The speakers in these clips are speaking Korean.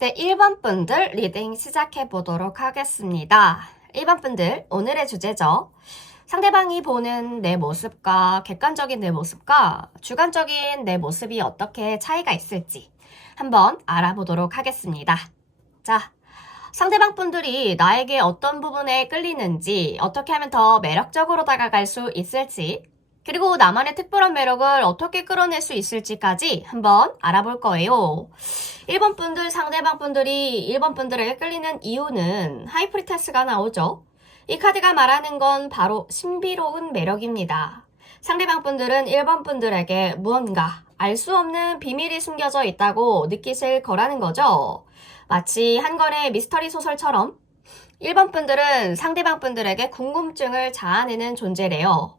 네, 1번 분들 리딩 시작해 보도록 하겠습니다. 1번 분들, 오늘의 주제죠. 상대방이 보는 내 모습과 객관적인 내 모습과 주관적인 내 모습이 어떻게 차이가 있을지 한번 알아보도록 하겠습니다. 자, 상대방 분들이 나에게 어떤 부분에 끌리는지, 어떻게 하면 더 매력적으로 다가갈 수 있을지, 그리고 나만의 특별한 매력을 어떻게 끌어낼 수 있을지까지 한번 알아볼 거예요. 1번 분들, 상대방 분들이 1번 분들에게 끌리는 이유는 하이프리테스가 나오죠. 이 카드가 말하는 건 바로 신비로운 매력입니다. 상대방 분들은 1번 분들에게 무언가 알 수 없는 비밀이 숨겨져 있다고 느끼실 거라는 거죠. 마치 한 권의 미스터리 소설처럼 1번 분들은 상대방 분들에게 궁금증을 자아내는 존재래요.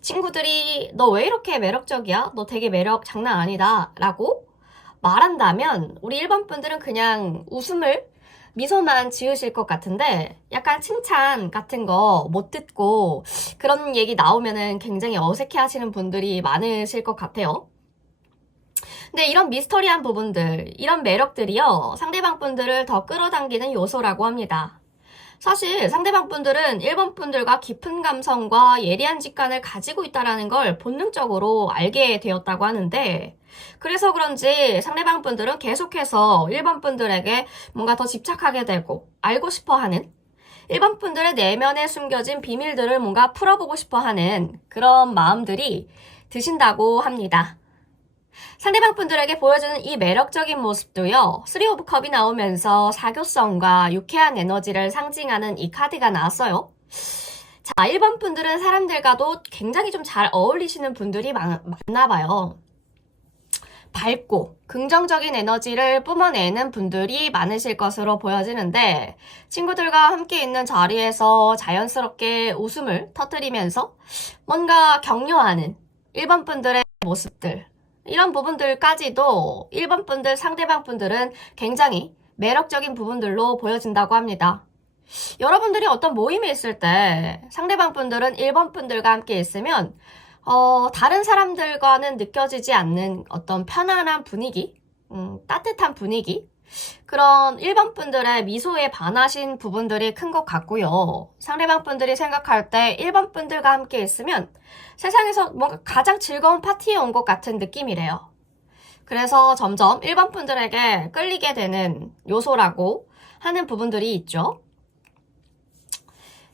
친구들이 너 왜 이렇게 매력적이야? 너 되게 매력 장난 아니다 라고 말한다면 우리 1번 분들은 그냥 미소만 지으실 것 같은데 약간 칭찬 같은 거 못 듣고 그런 얘기 나오면은 굉장히 어색해 하시는 분들이 많으실 것 같아요. 근데 이런 미스터리한 부분들, 이런 매력들이요, 상대방 분들을 더 끌어당기는 요소라고 합니다. 사실 상대방 분들은 1번 분들과 깊은 감성과 예리한 직관을 가지고 있다는 걸 본능적으로 알게 되었다고 하는데, 그래서 그런지 상대방 분들은 계속해서 1번 분들에게 뭔가 더 집착하게 되고 알고 싶어 하는, 1번 분들의 내면에 숨겨진 비밀들을 뭔가 풀어보고 싶어 하는 그런 마음들이 드신다고 합니다. 상대방 분들에게 보여주는 이 매력적인 모습도요, 3 오브 컵이 나오면서 사교성과 유쾌한 에너지를 상징하는 이 카드가 나왔어요. 자, 1번 분들은 사람들과도 굉장히 좀 잘 어울리시는 분들이 많나 봐요. 밝고 긍정적인 에너지를 뿜어내는 분들이 많으실 것으로 보여지는데, 친구들과 함께 있는 자리에서 자연스럽게 웃음을 터뜨리면서 뭔가 격려하는 1번 분들의 모습들, 이런 부분들까지도 1번 분들, 상대방 분들은 굉장히 매력적인 부분들로 보여진다고 합니다. 여러분들이 어떤 모임에 있을 때 상대방 분들은 1번 분들과 함께 있으면 다른 사람들과는 느껴지지 않는 어떤 편안한 분위기, 따뜻한 분위기, 그런 1번 분들의 미소에 반하신 부분들이 큰 것 같고요. 상대방 분들이 생각할 때 1번 분들과 함께 있으면 세상에서 뭔가 가장 즐거운 파티에 온 것 같은 느낌이래요. 그래서 점점 1번 분들에게 끌리게 되는 요소라고 하는 부분들이 있죠.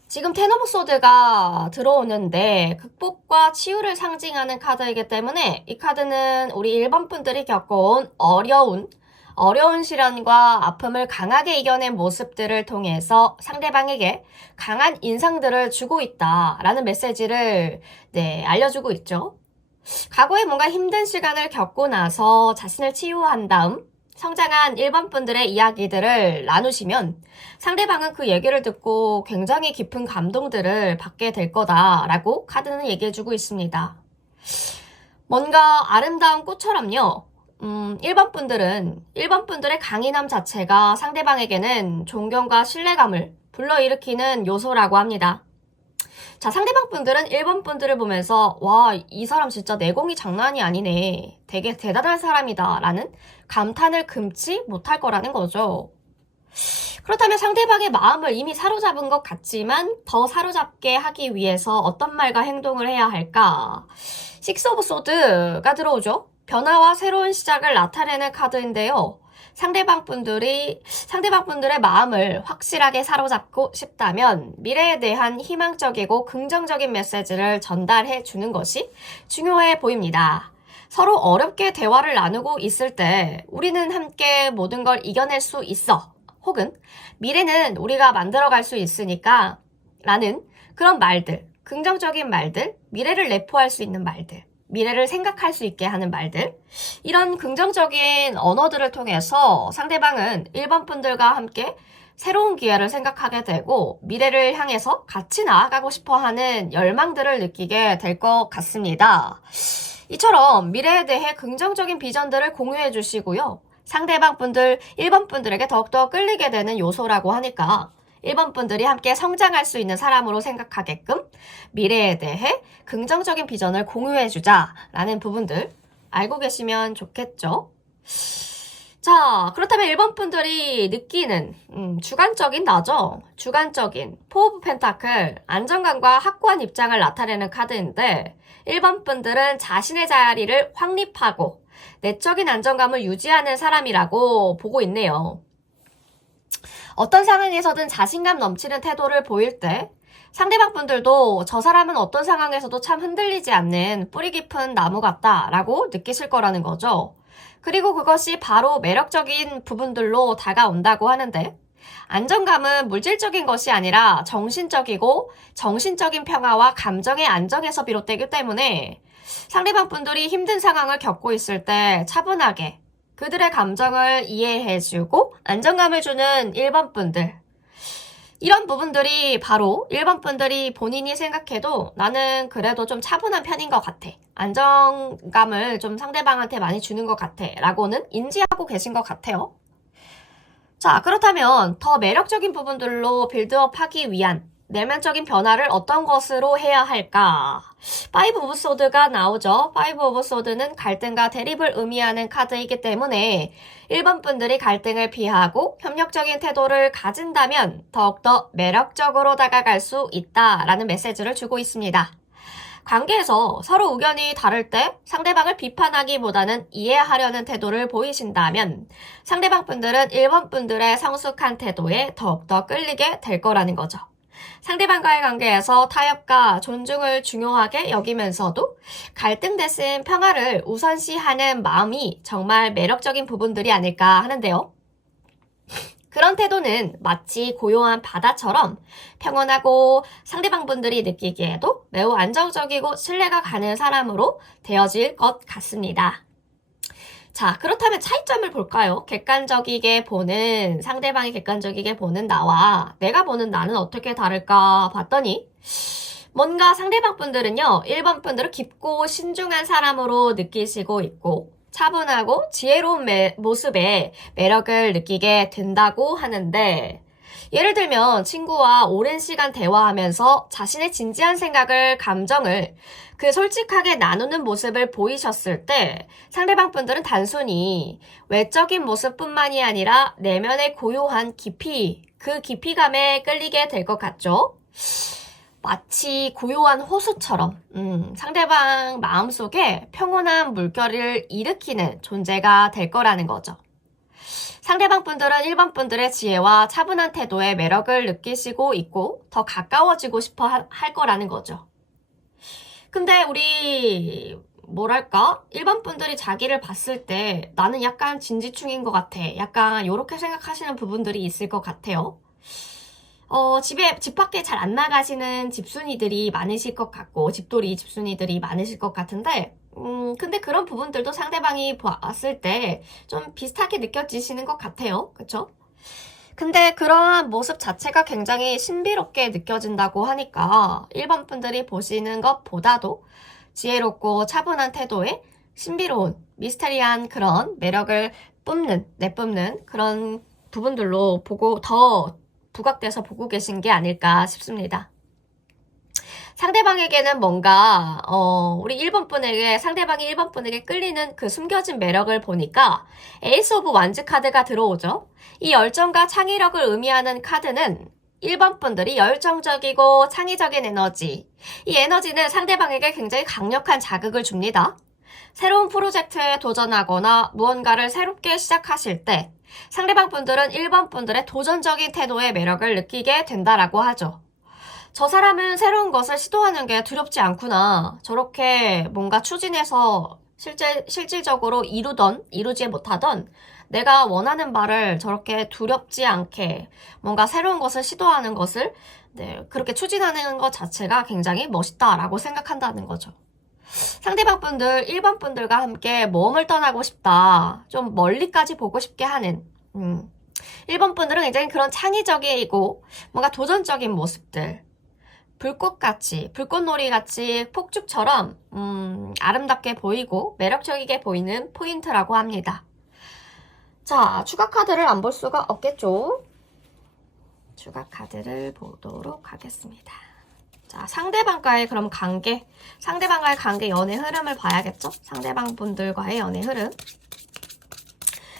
지금 텐 오브 소드가 들어오는데 극복과 치유를 상징하는 카드이기 때문에 이 카드는 우리 1번 분들이 겪어온 어려운 시련과 아픔을 강하게 이겨낸 모습들을 통해서 상대방에게 강한 인상들을 주고 있다라는 메시지를 알려주고 있죠. 과거에 뭔가 힘든 시간을 겪고 나서 자신을 치유한 다음 성장한 1번 분들의 이야기들을 나누시면 상대방은 그 얘기를 듣고 굉장히 깊은 감동들을 받게 될 거다라고 카드는 얘기해주고 있습니다. 뭔가 아름다운 꽃처럼요. 1번 분들은 1번 분들의 강인함 자체가 상대방에게는 존경과 신뢰감을 불러일으키는 요소라고 합니다. 자, 상대방 분들은 1번 분들을 보면서 와, 이 사람 진짜 내공이 장난이 아니네. 되게 대단한 사람이다. 라는 감탄을 금치 못할 거라는 거죠. 그렇다면 상대방의 마음을 이미 사로잡은 것 같지만 더 사로잡게 하기 위해서 어떤 말과 행동을 해야 할까? 6 오브 소드가 들어오죠. 변화와 새로운 시작을 나타내는 카드인데요. 상대방 분들의 마음을 확실하게 사로잡고 싶다면 미래에 대한 희망적이고 긍정적인 메시지를 전달해 주는 것이 중요해 보입니다. 서로 어렵게 대화를 나누고 있을 때 우리는 함께 모든 걸 이겨낼 수 있어. 혹은 미래는 우리가 만들어갈 수 있으니까 라는 그런 말들, 긍정적인 말들, 미래를 내포할 수 있는 말들, 미래를 생각할 수 있게 하는 말들, 이런 긍정적인 언어들을 통해서 상대방은 1번 분들과 함께 새로운 기회를 생각하게 되고 미래를 향해서 같이 나아가고 싶어하는 열망들을 느끼게 될 것 같습니다. 이처럼 미래에 대해 긍정적인 비전들을 공유해 주시고요. 상대방 분들, 1번 분들에게 더욱더 끌리게 되는 요소라고 하니까 1번 분들이 함께 성장할 수 있는 사람으로 생각하게끔 미래에 대해 긍정적인 비전을 공유해주자 라는 부분들 알고 계시면 좋겠죠. 자, 그렇다면 1번 분들이 느끼는 주관적인 나죠? 주관적인 포 오브 펜타클, 안정감과 확고한 입장을 나타내는 카드인데 1번 분들은 자신의 자리를 확립하고 내적인 안정감을 유지하는 사람이라고 보고 있네요. 어떤 상황에서든 자신감 넘치는 태도를 보일 때 상대방 분들도 저 사람은 어떤 상황에서도 참 흔들리지 않는 뿌리 깊은 나무 같다라고 느끼실 거라는 거죠. 그리고 그것이 바로 매력적인 부분들로 다가온다고 하는데 안정감은 물질적인 것이 아니라 정신적인 평화와 감정의 안정에서 비롯되기 때문에 상대방 분들이 힘든 상황을 겪고 있을 때 차분하게 그들의 감정을 이해해주고 안정감을 주는 1번 분들. 이런 부분들이 바로 1번 분들이 본인이 생각해도 나는 그래도 좀 차분한 편인 것 같아. 안정감을 좀 상대방한테 많이 주는 것 같아. 라고는 인지하고 계신 것 같아요. 자, 그렇다면 더 매력적인 부분들로 빌드업 하기 위한 내면적인 변화를 어떤 것으로 해야 할까? 5 오브 소드가 나오죠. 5 오브 소드는 갈등과 대립을 의미하는 카드이기 때문에 1번 분들이 갈등을 피하고 협력적인 태도를 가진다면 더욱더 매력적으로 다가갈 수 있다라는 메시지를 주고 있습니다. 관계에서 서로 의견이 다를 때 상대방을 비판하기보다는 이해하려는 태도를 보이신다면 상대방 분들은 1번 분들의 성숙한 태도에 더욱더 끌리게 될 거라는 거죠. 상대방과의 관계에서 타협과 존중을 중요하게 여기면서도 갈등 대신 평화를 우선시하는 마음이 정말 매력적인 부분들이 아닐까 하는데요. 그런 태도는 마치 고요한 바다처럼 평온하고 상대방 분들이 느끼기에도 매우 안정적이고 신뢰가 가는 사람으로 되어질 것 같습니다. 자, 그렇다면 차이점을 볼까요? 상대방이 객관적이게 보는 나와 내가 보는 나는 어떻게 다를까 봤더니 뭔가 상대방 분들은요, 1번 분들은 깊고 신중한 사람으로 느끼시고 있고 차분하고 지혜로운 모습에 매력을 느끼게 된다고 하는데 예를 들면 친구와 오랜 시간 대화하면서 자신의 진지한 감정을 솔직하게 나누는 모습을 보이셨을 때 상대방 분들은 단순히 외적인 모습뿐만이 아니라 내면의 고요한 그 깊이감에 끌리게 될 것 같죠? 마치 고요한 호수처럼 상대방 마음속에 평온한 물결을 일으키는 존재가 될 거라는 거죠. 상대방 분들은 1번 분들의 지혜와 차분한 태도에 매력을 느끼시고 있고 더 가까워지고 싶어 할 거라는 거죠. 근데 우리 1번 분들이 자기를 봤을 때 나는 약간 진지충인 것 같아. 약간 이렇게 생각하시는 부분들이 있을 것 같아요. 집 밖에 잘 안 나가시는 집순이들이 많으실 것 같고, 집돌이 집순이들이 많으실 것 같은데, 근데 그런 부분들도 상대방이 봤을 때 좀 비슷하게 느껴지시는 것 같아요. 그쵸? 근데 그러한 모습 자체가 굉장히 신비롭게 느껴진다고 하니까 1번 분들이 보시는 것보다도 지혜롭고 차분한 태도에 신비로운, 미스테리한 그런 매력을 내뿜는 그런 부분들로 더 부각돼서 보고 계신 게 아닐까 싶습니다. 상대방에게는 뭔가 상대방이 1번 분에게 끌리는 그 숨겨진 매력을 보니까 에이스 오브 완즈 카드가 들어오죠. 이 열정과 창의력을 의미하는 카드는 1번 분들이 열정적이고 창의적인 에너지, 이 에너지는 상대방에게 굉장히 강력한 자극을 줍니다. 새로운 프로젝트에 도전하거나 무언가를 새롭게 시작하실 때 상대방 분들은 1번 분들의 도전적인 태도에 매력을 느끼게 된다라고 하죠. 저 사람은 새로운 것을 시도하는 게 두렵지 않구나. 저렇게 뭔가 추진해서 실질적으로 이루지 못하던 내가 원하는 바를 저렇게 두렵지 않게 뭔가 새로운 것을 시도하는 것을 그렇게 추진하는 것 자체가 굉장히 멋있다라고 생각한다는 거죠. 상대방 분들, 1번 분들과 함께 모험을 떠나고 싶다. 좀 멀리까지 보고 싶게 하는 1번 분들은 굉장히 그런 창의적이고 뭔가 도전적인 모습들, 불꽃놀이같이 폭죽처럼 아름답게 보이고 매력적이게 보이는 포인트라고 합니다. 자, 추가 카드를 안 볼 수가 없겠죠? 추가 카드를 보도록 하겠습니다. 자, 상대방과의 관계 연애 흐름을 봐야겠죠? 상대방 분들과의 연애 흐름.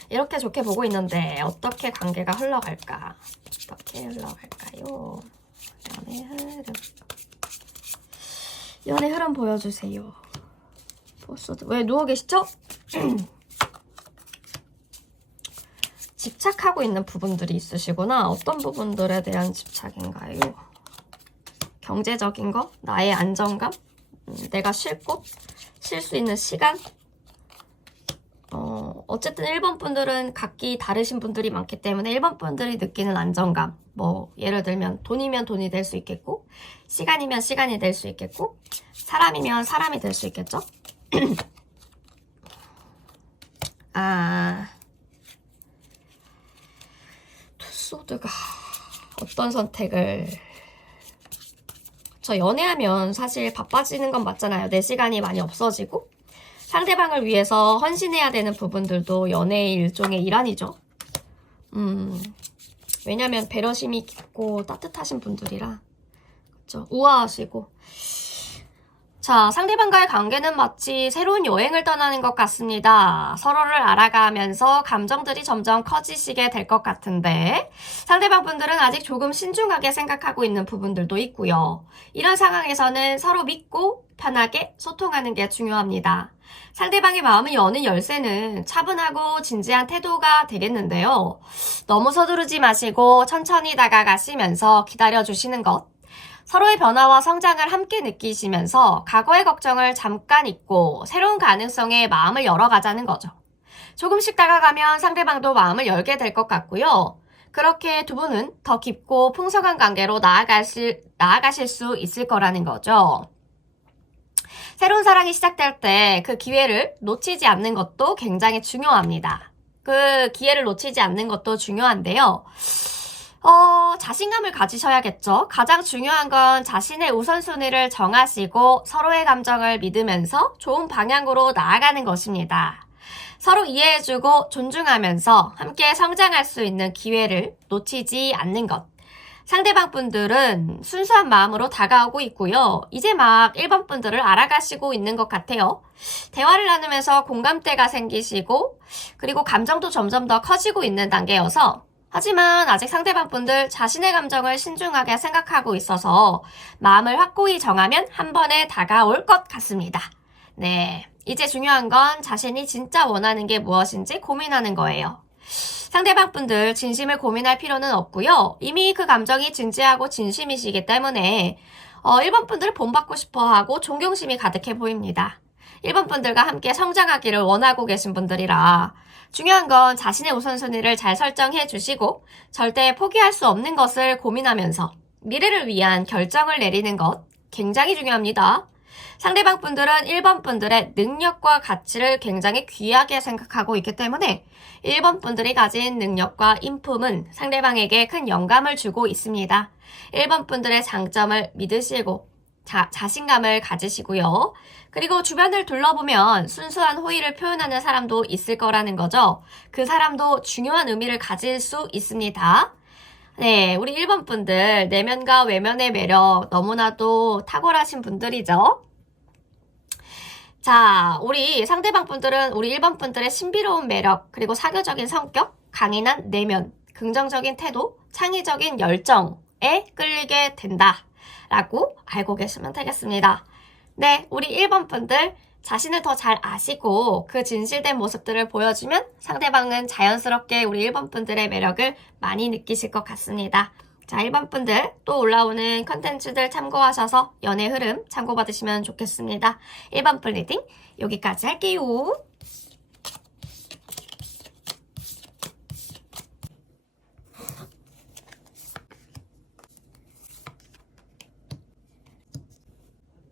이렇게 좋게 보고 있는데 어떻게 관계가 흘러갈까? 어떻게 흘러갈까요? 연애 흐름. 연애 흐름 보여주세요. 보소드. 왜 누워 계시죠? 집착하고 있는 부분들이 있으시구나. 어떤 부분들에 대한 집착인가요? 경제적인 거? 나의 안정감? 내가 쉴 곳? 쉴 수 있는 시간? 어쨌든 1번 분들은 각기 다르신 분들이 많기 때문에 1번 분들이 느끼는 안정감, 뭐 예를 들면 돈이면 돈이 될 수 있겠고, 시간이면 시간이 될 수 있겠고, 사람이면 사람이 될 수 있겠죠? 투소드가 어떤 선택을, 저 연애하면 사실 바빠지는 건 맞잖아요. 내 시간이 많이 없어지고 상대방을 위해서 헌신해야 되는 부분들도 연애의 일종의 일환이죠. 왜냐면 배려심이 깊고 따뜻하신 분들이라. 그렇죠? 우아하시고. 자, 상대방과의 관계는 마치 새로운 여행을 떠나는 것 같습니다. 서로를 알아가면서 감정들이 점점 커지시게 될 것 같은데 상대방 분들은 아직 조금 신중하게 생각하고 있는 부분들도 있고요. 이런 상황에서는 서로 믿고 편하게 소통하는 게 중요합니다. 상대방의 마음을 여는 열쇠는 차분하고 진지한 태도가 되겠는데요. 너무 서두르지 마시고 천천히 다가가시면서 기다려주시는 것. 서로의 변화와 성장을 함께 느끼시면서 과거의 걱정을 잠깐 잊고 새로운 가능성에 마음을 열어가자는 거죠. 조금씩 다가가면 상대방도 마음을 열게 될 것 같고요. 그렇게 두 분은 더 깊고 풍성한 관계로 나아가실 수 있을 거라는 거죠. 새로운 사랑이 시작될 때 그 기회를 놓치지 않는 것도 굉장히 중요합니다. 그 기회를 놓치지 않는 것도 중요한데요. 자신감을 가지셔야겠죠. 가장 중요한 건 자신의 우선순위를 정하시고 서로의 감정을 믿으면서 좋은 방향으로 나아가는 것입니다. 서로 이해해주고 존중하면서 함께 성장할 수 있는 기회를 놓치지 않는 것. 상대방 분들은 순수한 마음으로 다가오고 있고요. 이제 막 1번 분들을 알아가시고 있는 것 같아요. 대화를 나누면서 공감대가 생기시고 그리고 감정도 점점 더 커지고 있는 단계여서 하지만 아직 상대방 분들 자신의 감정을 신중하게 생각하고 있어서 마음을 확고히 정하면 한 번에 다가올 것 같습니다. 네, 이제 중요한 건 자신이 진짜 원하는 게 무엇인지 고민하는 거예요. 상대방 분들 진심을 고민할 필요는 없고요. 이미 그 감정이 진지하고 진심이시기 때문에 1번 분들 본받고 싶어하고 존경심이 가득해 보입니다. 1번 분들과 함께 성장하기를 원하고 계신 분들이라 중요한 건 자신의 우선순위를 잘 설정해 주시고 절대 포기할 수 없는 것을 고민하면서 미래를 위한 결정을 내리는 것 굉장히 중요합니다. 상대방 분들은 1번 분들의 능력과 가치를 굉장히 귀하게 생각하고 있기 때문에 1번 분들이 가진 능력과 인품은 상대방에게 큰 영감을 주고 있습니다. 1번 분들의 장점을 믿으시고 자신감을 가지시고요. 그리고 주변을 둘러보면 순수한 호의를 표현하는 사람도 있을 거라는 거죠. 그 사람도 중요한 의미를 가질 수 있습니다. 네, 우리 1번 분들 내면과 외면의 매력 너무나도 탁월하신 분들이죠. 자, 우리 상대방 분들은 우리 1번 분들의 신비로운 매력, 그리고 사교적인 성격, 강인한 내면, 긍정적인 태도, 창의적인 열정에 끌리게 된다라고 알고 계시면 되겠습니다. 네, 우리 1번 분들 자신을 더 잘 아시고 그 진실된 모습들을 보여주면 상대방은 자연스럽게 우리 1번 분들의 매력을 많이 느끼실 것 같습니다. 자, 1번 분들 또 올라오는 컨텐츠들 참고하셔서 연애 흐름 참고받으시면 좋겠습니다. 1번 분 리딩 여기까지 할게요.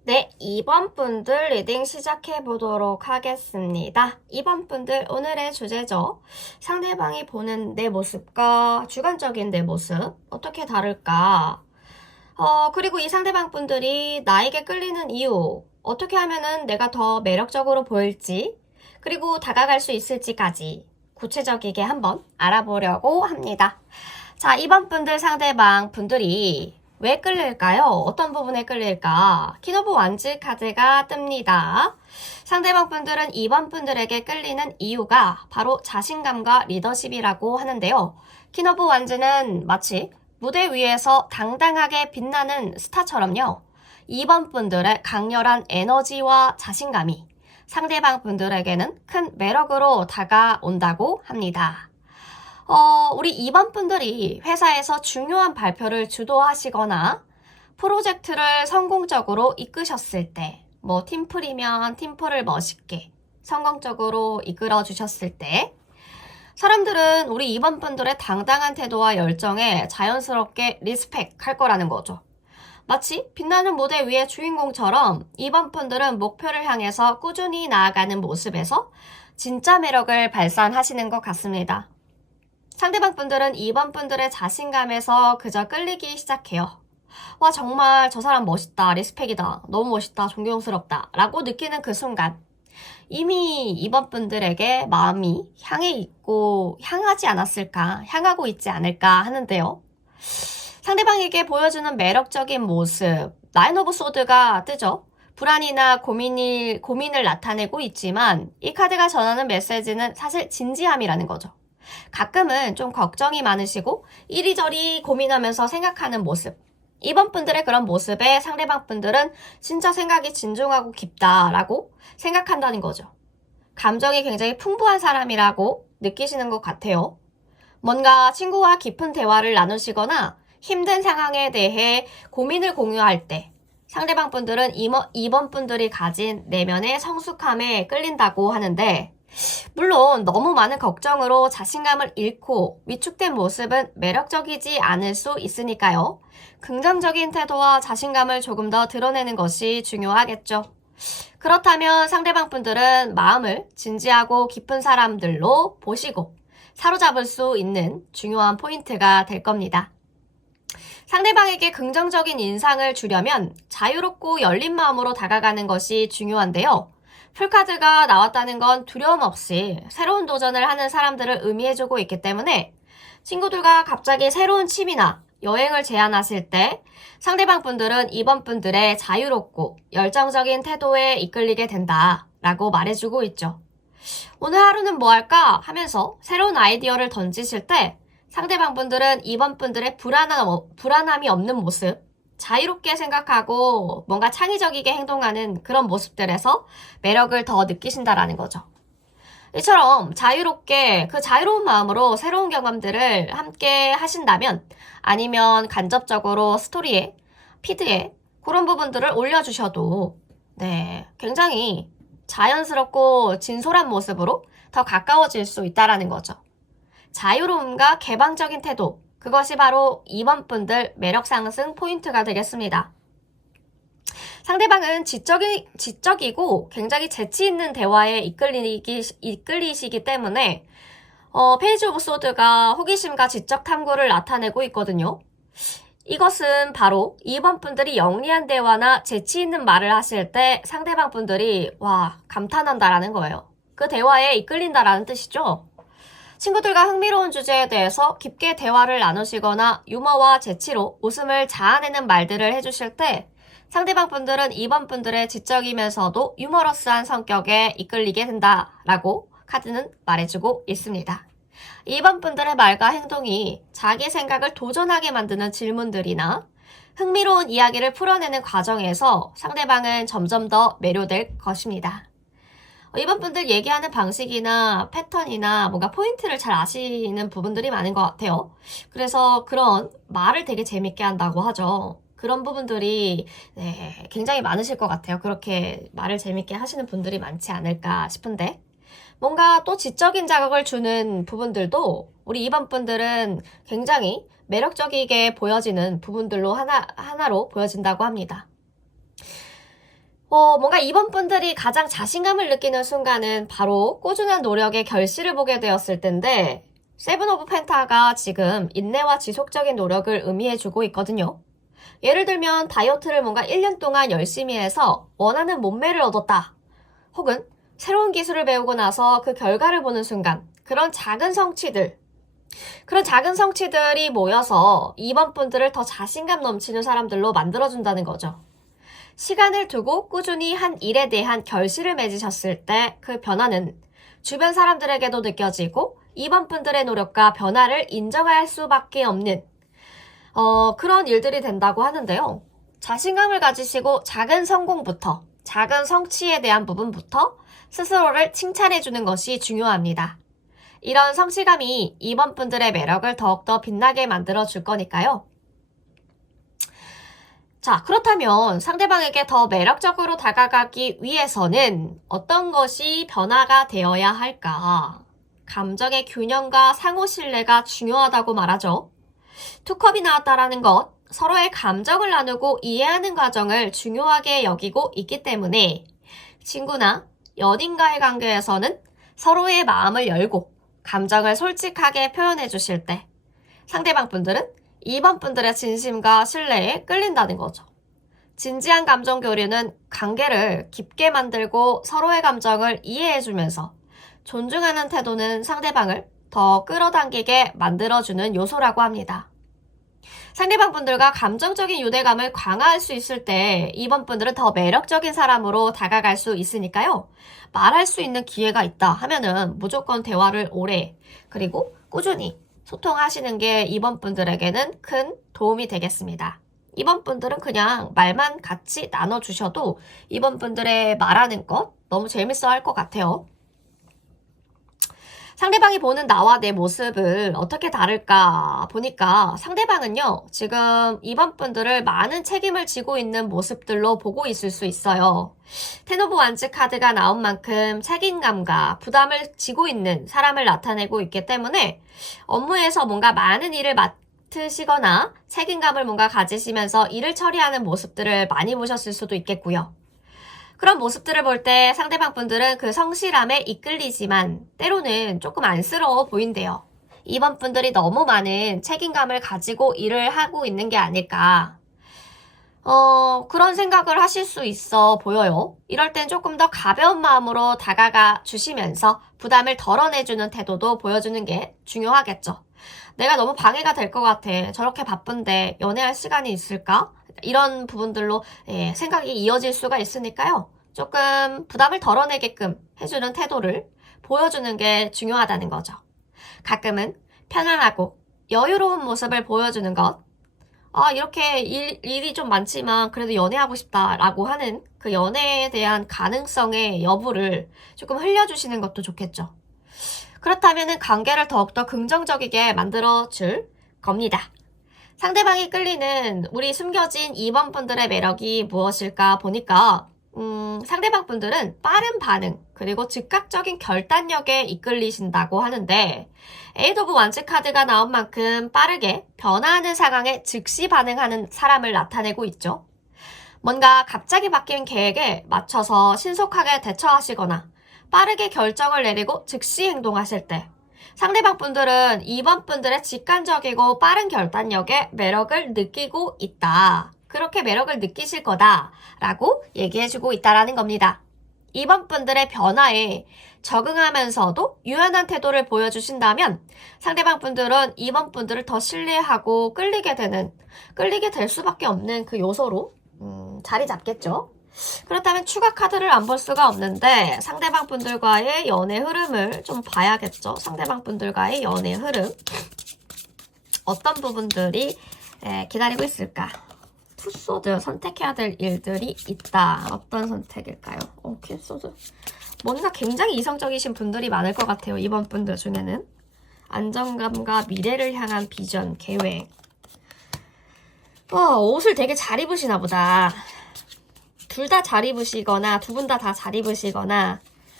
네, 2번 분들 리딩 시작해 보도록 하겠습니다. 2번 분들 오늘의 주제죠. 상대방이 보는 내 모습과 주관적인 내 모습 어떻게 다를까? 그리고 이 상대방 분들이 나에게 끌리는 이유, 어떻게 하면은 내가 더 매력적으로 보일지, 그리고 다가갈 수 있을지까지 구체적이게 한번 알아보려고 합니다. 자, 2번 분들 상대방 분들이 왜 끌릴까요? 어떤 부분에 끌릴까? 킹오브 완즈 카드가 뜹니다. 상대방 분들은 2번 분들에게 끌리는 이유가 바로 자신감과 리더십이라고 하는데요. 킹오브 완즈는 마치 무대 위에서 당당하게 빛나는 스타처럼요. 2번 분들의 강렬한 에너지와 자신감이 상대방 분들에게는 큰 매력으로 다가온다고 합니다. 우리 2번 분들이 회사에서 중요한 발표를 주도하시거나 프로젝트를 성공적으로 이끄셨을 때, 팀플이면 팀플을 멋있게 성공적으로 이끌어 주셨을 때, 사람들은 우리 2번 분들의 당당한 태도와 열정에 자연스럽게 리스펙 할 거라는 거죠. 마치 빛나는 무대 위의 주인공처럼 2번 분들은 목표를 향해서 꾸준히 나아가는 모습에서 진짜 매력을 발산하시는 것 같습니다. 상대방 분들은 2번 분들의 자신감에서 그저 끌리기 시작해요. 와, 정말 저 사람 멋있다, 리스펙이다, 너무 멋있다, 존경스럽다 라고 느끼는 그 순간 이미 2번 분들에게 마음이 향하지 않았을까, 향하고 있지 않을까 하는데요. 상대방에게 보여주는 매력적인 모습, 나인 오브 소드가 뜨죠. 불안이나 고민을 나타내고 있지만 이 카드가 전하는 메시지는 사실 진지함이라는 거죠. 가끔은 좀 걱정이 많으시고 이리저리 고민하면서 생각하는 모습. 2번 분들의 그런 모습에 상대방 분들은 진짜 생각이 진중하고 깊다라고 생각한다는 거죠. 감정이 굉장히 풍부한 사람이라고 느끼시는 것 같아요. 뭔가 친구와 깊은 대화를 나누시거나 힘든 상황에 대해 고민을 공유할 때 상대방 분들은 2번 분들이 가진 내면의 성숙함에 끌린다고 하는데, 물론 너무 많은 걱정으로 자신감을 잃고 위축된 모습은 매력적이지 않을 수 있으니까요. 긍정적인 태도와 자신감을 조금 더 드러내는 것이 중요하겠죠. 그렇다면 상대방 분들은 마음을 진지하고 깊은 사람들로 보시고 사로잡을 수 있는 중요한 포인트가 될 겁니다. 상대방에게 긍정적인 인상을 주려면 자유롭고 열린 마음으로 다가가는 것이 중요한데요. 풀카드가 나왔다는 건 두려움 없이 새로운 도전을 하는 사람들을 의미해주고 있기 때문에 친구들과 갑자기 새로운 취미나 여행을 제안하실 때 상대방 분들은 2번 분들의 자유롭고 열정적인 태도에 이끌리게 된다라고 말해주고 있죠. 오늘 하루는 뭐 할까 하면서 새로운 아이디어를 던지실 때 상대방 분들은 2번 분들의 불안함이 없는 모습, 자유롭게 생각하고 뭔가 창의적이게 행동하는 그런 모습들에서 매력을 더 느끼신다라는 거죠. 이처럼 자유롭게 그 자유로운 마음으로 새로운 경험들을 함께 하신다면 아니면 간접적으로 스토리에, 피드에 그런 부분들을 올려주셔도 굉장히 자연스럽고 진솔한 모습으로 더 가까워질 수 있다라는 거죠. 자유로움과 개방적인 태도, 그것이 바로 2번 분들 매력 상승 포인트가 되겠습니다. 상대방은 지적이고 굉장히 재치 있는 대화에 이끌리시기 때문에 페이지 오브 소드가 호기심과 지적 탐구를 나타내고 있거든요. 이것은 바로 2번 분들이 영리한 대화나 재치 있는 말을 하실 때 상대방 분들이 감탄한다라는 거예요. 그 대화에 이끌린다라는 뜻이죠. 친구들과 흥미로운 주제에 대해서 깊게 대화를 나누시거나 유머와 재치로 웃음을 자아내는 말들을 해주실 때 상대방 분들은 2번 분들의 지적이면서도 유머러스한 성격에 이끌리게 된다라고 카드는 말해주고 있습니다. 2번 분들의 말과 행동이 자기 생각을 도전하게 만드는 질문들이나 흥미로운 이야기를 풀어내는 과정에서 상대방은 점점 더 매료될 것입니다. 2번 분들 얘기하는 방식이나 패턴이나 뭔가 포인트를 잘 아시는 부분들이 많은 것 같아요. 그래서 그런 말을 되게 재밌게 한다고 하죠. 그런 부분들이 굉장히 많으실 것 같아요. 그렇게 말을 재밌게 하시는 분들이 많지 않을까 싶은데 뭔가 또 지적인 자극을 주는 부분들도 우리 2번 분들은 굉장히 매력적이게 보여지는 부분들로 하나로 보여진다고 합니다. 뭔가 2번 분들이 가장 자신감을 느끼는 순간은 바로 꾸준한 노력의 결실을 보게 되었을 텐데 세븐 오브 펜타가 지금 인내와 지속적인 노력을 의미해주고 있거든요. 예를 들면 다이어트를 뭔가 1년 동안 열심히 해서 원하는 몸매를 얻었다. 혹은 새로운 기술을 배우고 나서 그 결과를 보는 순간 그런 작은 성취들 그런 작은 성취들이 모여서 2번 분들을 더 자신감 넘치는 사람들로 만들어준다는 거죠. 시간을 두고 꾸준히 한 일에 대한 결실을 맺으셨을 때 그 변화는 주변 사람들에게도 느껴지고 2번 분들의 노력과 변화를 인정할 수밖에 없는 그런 일들이 된다고 하는데요. 자신감을 가지시고 작은 성공부터, 작은 성취에 대한 부분부터 스스로를 칭찬해주는 것이 중요합니다. 이런 성취감이 2번 분들의 매력을 더욱더 빛나게 만들어줄 거니까요. 자, 그렇다면 상대방에게 더 매력적으로 다가가기 위해서는 어떤 것이 변화가 되어야 할까? 감정의 균형과 상호 신뢰가 중요하다고 말하죠. 투컵이 나왔다라는 것, 서로의 감정을 나누고 이해하는 과정을 중요하게 여기고 있기 때문에 친구나 연인과의 관계에서는 서로의 마음을 열고 감정을 솔직하게 표현해 주실 때 상대방 분들은 2번 분들의 진심과 신뢰에 끌린다는 거죠. 진지한 감정 교류는 관계를 깊게 만들고 서로의 감정을 이해해주면서 존중하는 태도는 상대방을 더 끌어당기게 만들어주는 요소라고 합니다. 상대방 분들과 감정적인 유대감을 강화할 수 있을 때 2번 분들은 더 매력적인 사람으로 다가갈 수 있으니까요. 말할 수 있는 기회가 있다 하면은 무조건 대화를 오래 그리고 꾸준히 소통하시는 게 2번 분들에게는 큰 도움이 되겠습니다. 2번 분들은 그냥 말만 같이 나눠주셔도 2번 분들의 말하는 것 너무 재밌어 할 것 같아요. 상대방이 보는 나와 내 모습을 어떻게 다를까 보니까 상대방은요, 지금 2번 분들을 많은 책임을 지고 있는 모습들로 보고 있을 수 있어요. 텐 오브 완즈 카드가 나온 만큼 책임감과 부담을 지고 있는 사람을 나타내고 있기 때문에 업무에서 뭔가 많은 일을 맡으시거나 책임감을 뭔가 가지시면서 일을 처리하는 모습들을 많이 보셨을 수도 있겠고요. 그런 모습들을 볼 때 상대방 분들은 그 성실함에 이끌리지만 때로는 조금 안쓰러워 보인대요. 2번 분들이 너무 많은 책임감을 가지고 일을 하고 있는 게 아닐까. 그런 생각을 하실 수 있어 보여요. 이럴 땐 조금 더 가벼운 마음으로 다가가 주시면서 부담을 덜어내주는 태도도 보여주는 게 중요하겠죠. 내가 너무 방해가 될 것 같아. 저렇게 바쁜데 연애할 시간이 있을까? 이런 부분들로 생각이 이어질 수가 있으니까요. 조금 부담을 덜어내게끔 해주는 태도를 보여주는 게 중요하다는 거죠. 가끔은 편안하고 여유로운 모습을 보여주는 것. 이렇게 일이 좀 많지만 그래도 연애하고 싶다라고 하는 그 연애에 대한 가능성의 여부를 조금 흘려주시는 것도 좋겠죠. 그렇다면 관계를 더욱더 긍정적이게 만들어줄 겁니다. 상대방이 끌리는 우리 숨겨진 2번 분들의 매력이 무엇일까 보니까 상대방 분들은 빠른 반응 그리고 즉각적인 결단력에 이끌리신다고 하는데 에이드 오브 완즈 카드가 나온 만큼 빠르게 변화하는 상황에 즉시 반응하는 사람을 나타내고 있죠. 뭔가 갑자기 바뀐 계획에 맞춰서 신속하게 대처하시거나 빠르게 결정을 내리고 즉시 행동하실 때 상대방 분들은 2번 분들의 직관적이고 빠른 결단력에 매력을 느끼고 있다. 그렇게 매력을 느끼실 거다라고 얘기해주고 있다라는 겁니다. 2번 분들의 변화에 적응하면서도 유연한 태도를 보여주신다면 상대방 분들은 2번 분들을 더 신뢰하고 끌리게 될 수밖에 없는 그 요소로 자리 잡겠죠. 그렇다면 추가 카드를 안 볼 수가 없는데 상대방 분들과의 연애 흐름을 좀 봐야겠죠. 상대방 분들과의 연애 흐름 어떤 부분들이 기다리고 있을까? 투소드 선택해야 될 일들이 있다. 어떤 선택일까요? 퀸소드 뭔가 굉장히 이성적이신 분들이 많을 것 같아요. 이번 분들 중에는 안정감과 미래를 향한 비전, 계획. 옷을 되게 잘 입으시나 보다. 둘 다 잘 입으시거나 두 분 다 잘 입으시거나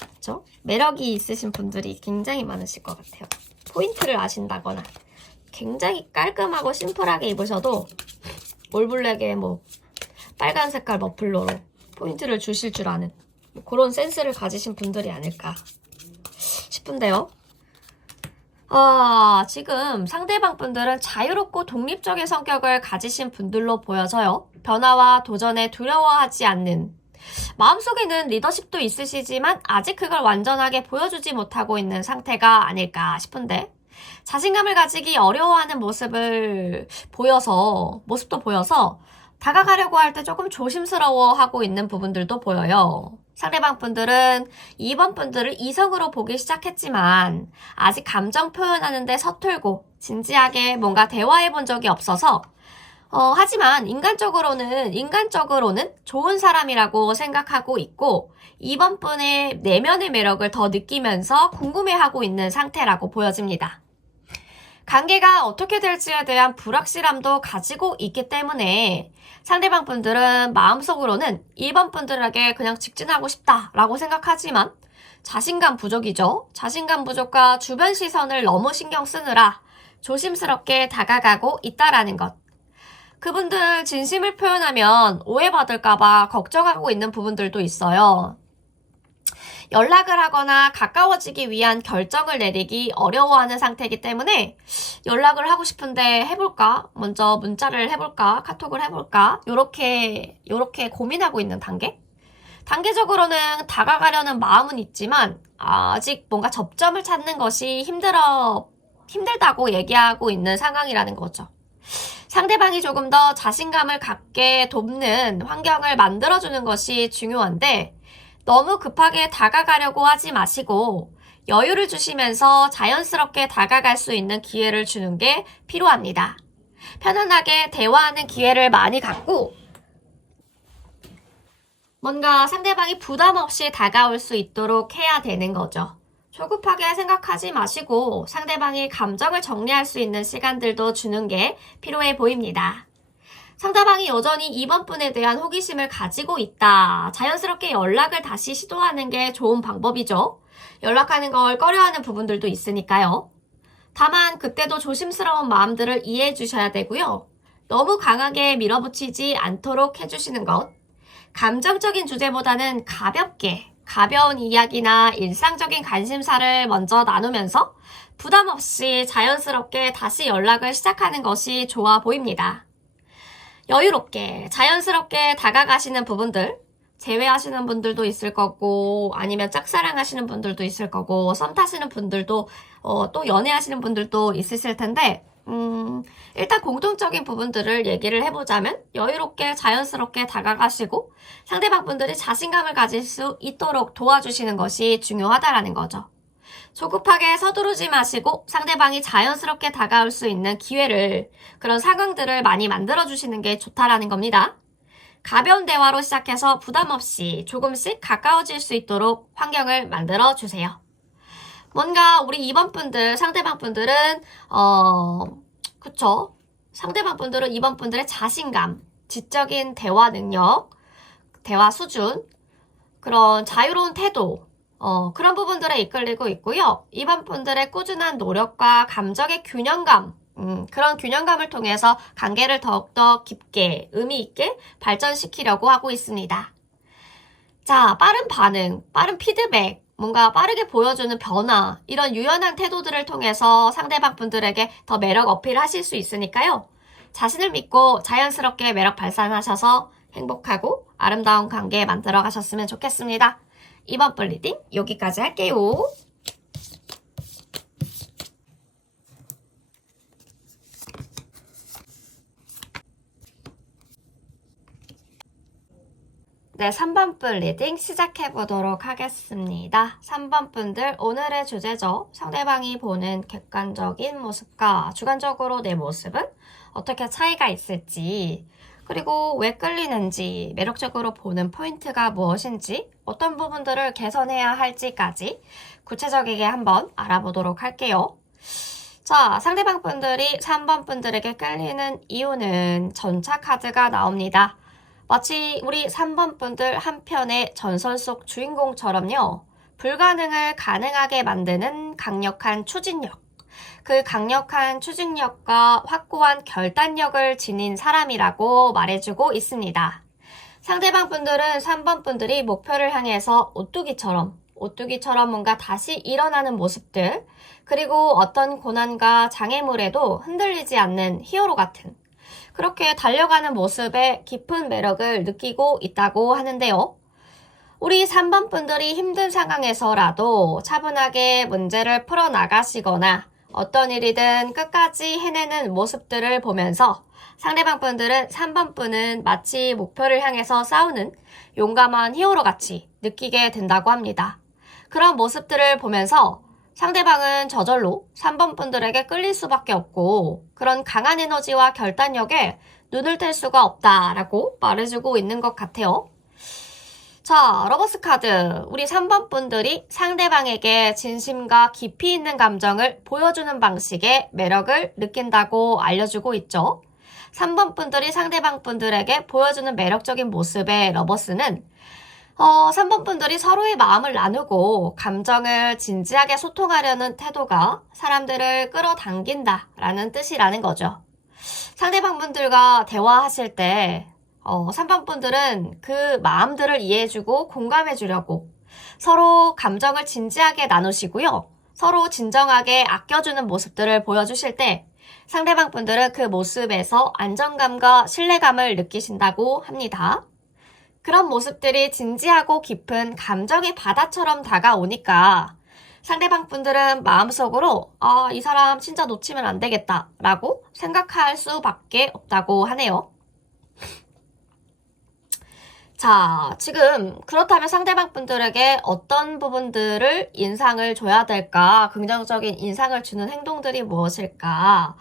그렇죠? 매력이 있으신 분들이 굉장히 많으실 것 같아요. 포인트를 아신다거나 굉장히 깔끔하고 심플하게 입으셔도 올블랙에 빨간 색깔 머플러로 포인트를 주실 줄 아는 그런 센스를 가지신 분들이 아닐까 싶은데요. 지금 상대방 분들은 자유롭고 독립적인 성격을 가지신 분들로 보여져요. 변화와 도전에 두려워하지 않는 마음속에는 리더십도 있으시지만 아직 그걸 완전하게 보여주지 못하고 있는 상태가 아닐까 싶은데 자신감을 가지기 어려워하는 모습도 보여서 다가가려고 할 때 조금 조심스러워하고 있는 부분들도 보여요. 상대방 분들은 2번 분들을 이성으로 보기 시작했지만 아직 감정 표현하는데 서툴고 진지하게 뭔가 대화해 본 적이 없어서 하지만 인간적으로는 좋은 사람이라고 생각하고 있고 2번 분의 내면의 매력을 더 느끼면서 궁금해하고 있는 상태라고 보여집니다. 관계가 어떻게 될지에 대한 불확실함도 가지고 있기 때문에 상대방 분들은 마음속으로는 2번 분들에게 그냥 직진하고 싶다라고 생각하지만 자신감 부족이죠. 자신감 부족과 주변 시선을 너무 신경 쓰느라 조심스럽게 다가가고 있다라는 것. 그분들 진심을 표현하면 오해받을까봐 걱정하고 있는 부분들도 있어요. 연락을 하거나 가까워지기 위한 결정을 내리기 어려워하는 상태이기 때문에 연락을 하고 싶은데 해볼까? 먼저 문자를 해볼까? 카톡을 해볼까? 요렇게 고민하고 있는 단계? 단계적으로는 다가가려는 마음은 있지만 아직 뭔가 접점을 찾는 것이 힘들다고 얘기하고 있는 상황이라는 거죠. 상대방이 조금 더 자신감을 갖게 돕는 환경을 만들어주는 것이 중요한데 너무 급하게 다가가려고 하지 마시고 여유를 주시면서 자연스럽게 다가갈 수 있는 기회를 주는 게 필요합니다. 편안하게 대화하는 기회를 많이 갖고 뭔가 상대방이 부담 없이 다가올 수 있도록 해야 되는 거죠. 조급하게 생각하지 마시고 상대방이 감정을 정리할 수 있는 시간들도 주는 게 필요해 보입니다. 상대방이 여전히 2번 분에 대한 호기심을 가지고 있다. 자연스럽게 연락을 다시 시도하는 게 좋은 방법이죠. 연락하는 걸 꺼려하는 부분들도 있으니까요. 다만 그때도 조심스러운 마음들을 이해해 주셔야 되고요. 너무 강하게 밀어붙이지 않도록 해주시는 것. 감정적인 주제보다는 가벼운 이야기나 일상적인 관심사를 먼저 나누면서 부담 없이 자연스럽게 다시 연락을 시작하는 것이 좋아 보입니다. 여유롭게 자연스럽게 다가가시는 부분들 제외하시는 분들도 있을 거고 아니면 짝사랑하시는 분들도 있을 거고 썸 타시는 분들도 또 연애하시는 분들도 있으실 텐데 일단 공통적인 부분들을 얘기를 해보자면 여유롭게 자연스럽게 다가가시고 상대방 분들이 자신감을 가질 수 있도록 도와주시는 것이 중요하다라는 거죠. 조급하게 서두르지 마시고 상대방이 자연스럽게 다가올 수 있는 그런 상황들을 많이 만들어주시는 게 좋다라는 겁니다. 가벼운 대화로 시작해서 부담 없이 조금씩 가까워질 수 있도록 환경을 만들어주세요. 뭔가 우리 2번 분들, 상대방 분들은, 상대방 분들은 2번 분들의 자신감, 지적인 대화 능력, 대화 수준, 그런 자유로운 태도, 그런 부분들에 이끌리고 있고요. 2번 분들의 꾸준한 노력과 감정의 균형감, 그런 균형감을 통해서 관계를 더욱더 깊게, 의미 있게 발전시키려고 하고 있습니다. 자, 빠른 반응, 빠른 피드백, 뭔가 빠르게 보여주는 변화, 이런 유연한 태도들을 통해서 상대방 분들에게 더 매력 어필하실 수 있으니까요. 자신을 믿고 자연스럽게 매력 발산하셔서 행복하고 아름다운 관계 만들어 가셨으면 좋겠습니다. 이번 분 리딩 여기까지 할게요. 네, 3번 분 리딩 시작해 보도록 하겠습니다. 3번 분들 오늘의 주제죠. 상대방이 보는 객관적인 모습과 주관적으로 내 모습은 어떻게 차이가 있을지, 그리고 왜 끌리는지, 매력적으로 보는 포인트가 무엇인지, 어떤 부분들을 개선해야 할지까지 구체적이게 한번 알아보도록 할게요. 자, 상대방 분들이 3번 분들에게 끌리는 이유는 전차 카드가 나옵니다. 마치 우리 3번 분들 한편의 전설 속 주인공처럼요. 불가능을 가능하게 만드는 강력한 추진력. 그 강력한 추진력과 확고한 결단력을 지닌 사람이라고 말해주고 있습니다. 상대방 분들은 3번 분들이 목표를 향해서 오뚜기처럼 뭔가 다시 일어나는 모습들, 그리고 어떤 고난과 장애물에도 흔들리지 않는 히어로 같은 그렇게 달려가는 모습에 깊은 매력을 느끼고 있다고 하는데요. 우리 3번 분들이 힘든 상황에서라도 차분하게 문제를 풀어나가시거나 어떤 일이든 끝까지 해내는 모습들을 보면서 상대방 분들은 3번 분은 마치 목표를 향해서 싸우는 용감한 히어로 같이 느끼게 된다고 합니다. 그런 모습들을 보면서 상대방은 저절로 3번 분들에게 끌릴 수밖에 없고 그런 강한 에너지와 결단력에 눈을 뗄 수가 없다라고 말해주고 있는 것 같아요. 자, 러버스 카드. 우리 3번 분들이 상대방에게 진심과 깊이 있는 감정을 보여주는 방식의 매력을 느낀다고 알려주고 있죠. 3번 분들이 상대방 분들에게 보여주는 매력적인 모습의 러버스는 3번 분들이 서로의 마음을 나누고 감정을 진지하게 소통하려는 태도가 사람들을 끌어당긴다라는 뜻이라는 거죠. 상대방 분들과 대화하실 때 3번 분들은 그 마음들을 이해해주고 공감해주려고 서로 감정을 진지하게 나누시고요. 서로 진정하게 아껴주는 모습들을 보여주실 때 상대방 분들은 그 모습에서 안정감과 신뢰감을 느끼신다고 합니다. 그런 모습들이 진지하고 깊은 감정의 바다처럼 다가오니까 상대방 분들은 마음속으로 이 사람 진짜 놓치면 안 되겠다 라고 생각할 수밖에 없다고 하네요. 자, 지금 그렇다면 상대방 분들에게 어떤 부분들을 인상을 줘야 될까? 긍정적인 인상을 주는 행동들이 무엇일까?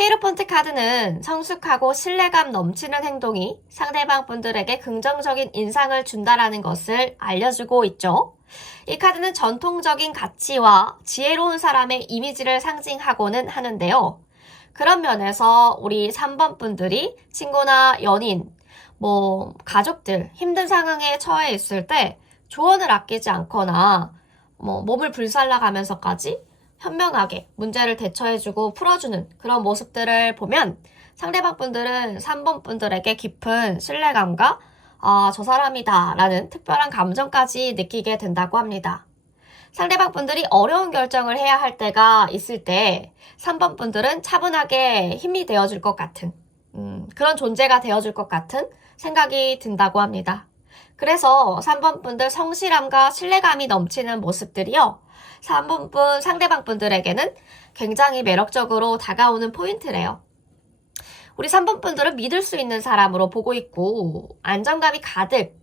헤이로폰트 카드는 성숙하고 신뢰감 넘치는 행동이 상대방 분들에게 긍정적인 인상을 준다라는 것을 알려주고 있죠. 이 카드는 전통적인 가치와 지혜로운 사람의 이미지를 상징하고는 하는데요. 그런 면에서 우리 3번 분들이 친구나 연인, 가족들 힘든 상황에 처해 있을 때 조언을 아끼지 않거나 몸을 불살라가면서까지 현명하게 문제를 대처해주고 풀어주는 그런 모습들을 보면 상대방 분들은 3번 분들에게 깊은 신뢰감과 저 사람이다 라는 특별한 감정까지 느끼게 된다고 합니다. 상대방 분들이 어려운 결정을 해야 할 때가 있을 때 3번 분들은 차분하게 힘이 되어줄 것 같은 그런 존재가 되어줄 것 같은 생각이 든다고 합니다. 그래서 3번 분들 성실함과 신뢰감이 넘치는 모습들이요. 3번 분 상대방 분들에게는 굉장히 매력적으로 다가오는 포인트래요. 우리 3번 분들은 믿을 수 있는 사람으로 보고 있고 안정감이 가득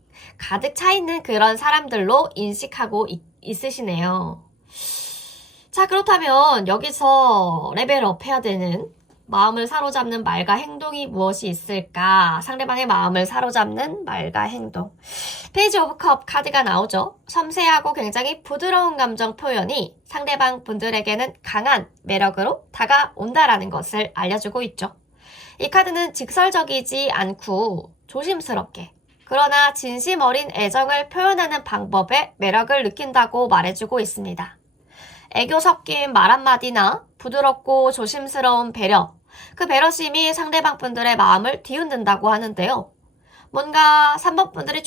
차 있는 그런 사람들로 인식하고 있으시네요. 자, 그렇다면 여기서 레벨업 해야 되는 마음을 사로잡는 말과 행동이 무엇이 있을까? 상대방의 마음을 사로잡는 말과 행동. 페이지 오브 컵 카드가 나오죠. 섬세하고 굉장히 부드러운 감정 표현이 상대방 분들에게는 강한 매력으로 다가온다라는 것을 알려주고 있죠. 이 카드는 직설적이지 않고 조심스럽게 그러나 진심 어린 애정을 표현하는 방법에 매력을 느낀다고 말해주고 있습니다. 애교 섞인 말 한마디나 부드럽고 조심스러운 배려, 그 배려심이 상대방 분들의 마음을 뒤흔든다고 하는데요. 뭔가 3번 분들이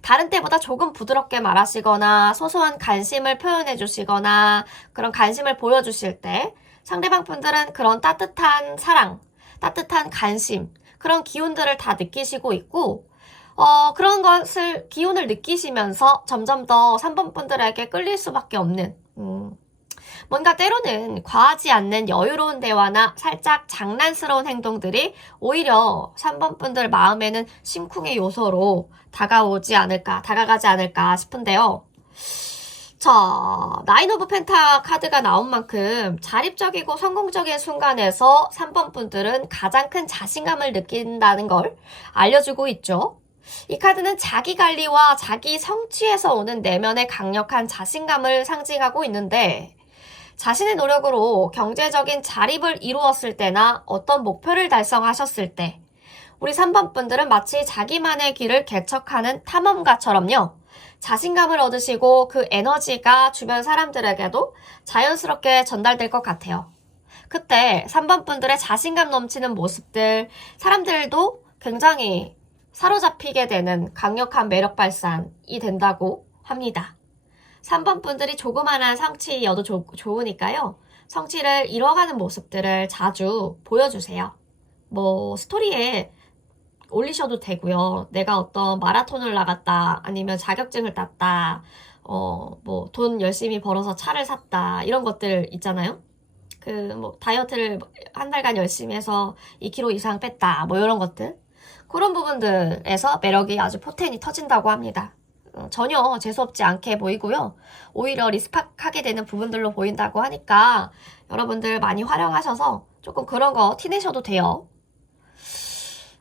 다른 때보다 조금 부드럽게 말하시거나 소소한 관심을 표현해 주시거나 그런 관심을 보여주실 때 상대방 분들은 그런 따뜻한 사랑, 따뜻한 관심, 그런 기운들을 다 느끼시고 있고 그런 기운을 느끼시면서 점점 더 3번 분들에게 끌릴 수밖에 없는 뭔가 때로는 과하지 않는 여유로운 대화나 살짝 장난스러운 행동들이 오히려 3번 분들 마음에는 심쿵의 요소로 다가가지 않을까 싶은데요. 자, 나인 오브 펜타 카드가 나온 만큼 자립적이고 성공적인 순간에서 3번 분들은 가장 큰 자신감을 느낀다는 걸 알려주고 있죠. 이 카드는 자기 관리와 자기 성취에서 오는 내면의 강력한 자신감을 상징하고 있는데 자신의 노력으로 경제적인 자립을 이루었을 때나 어떤 목표를 달성하셨을 때 우리 3번 분들은 마치 자기만의 길을 개척하는 탐험가처럼요. 자신감을 얻으시고 그 에너지가 주변 사람들에게도 자연스럽게 전달될 것 같아요. 그때 3번 분들의 자신감 넘치는 모습들, 사람들도 굉장히 사로잡히게 되는 강력한 매력 발산이 된다고 합니다. 3번 분들이 조그만한 성취여도 좋으니까요. 성취를 이뤄가는 모습들을 자주 보여주세요. 스토리에 올리셔도 되고요. 내가 어떤 마라톤을 나갔다, 아니면 자격증을 땄다, 돈 열심히 벌어서 차를 샀다, 이런 것들 있잖아요. 뭐 다이어트를 한 달간 열심히 해서 2kg 이상 뺐다. 뭐 이런 것들. 그런 부분들에서 매력이 아주 포텐이 터진다고 합니다. 전혀 재수없지 않게 보이고요. 오히려 리스펙하게 되는 부분들로 보인다고 하니까 여러분들 많이 활용하셔서 조금 그런 거 티내셔도 돼요.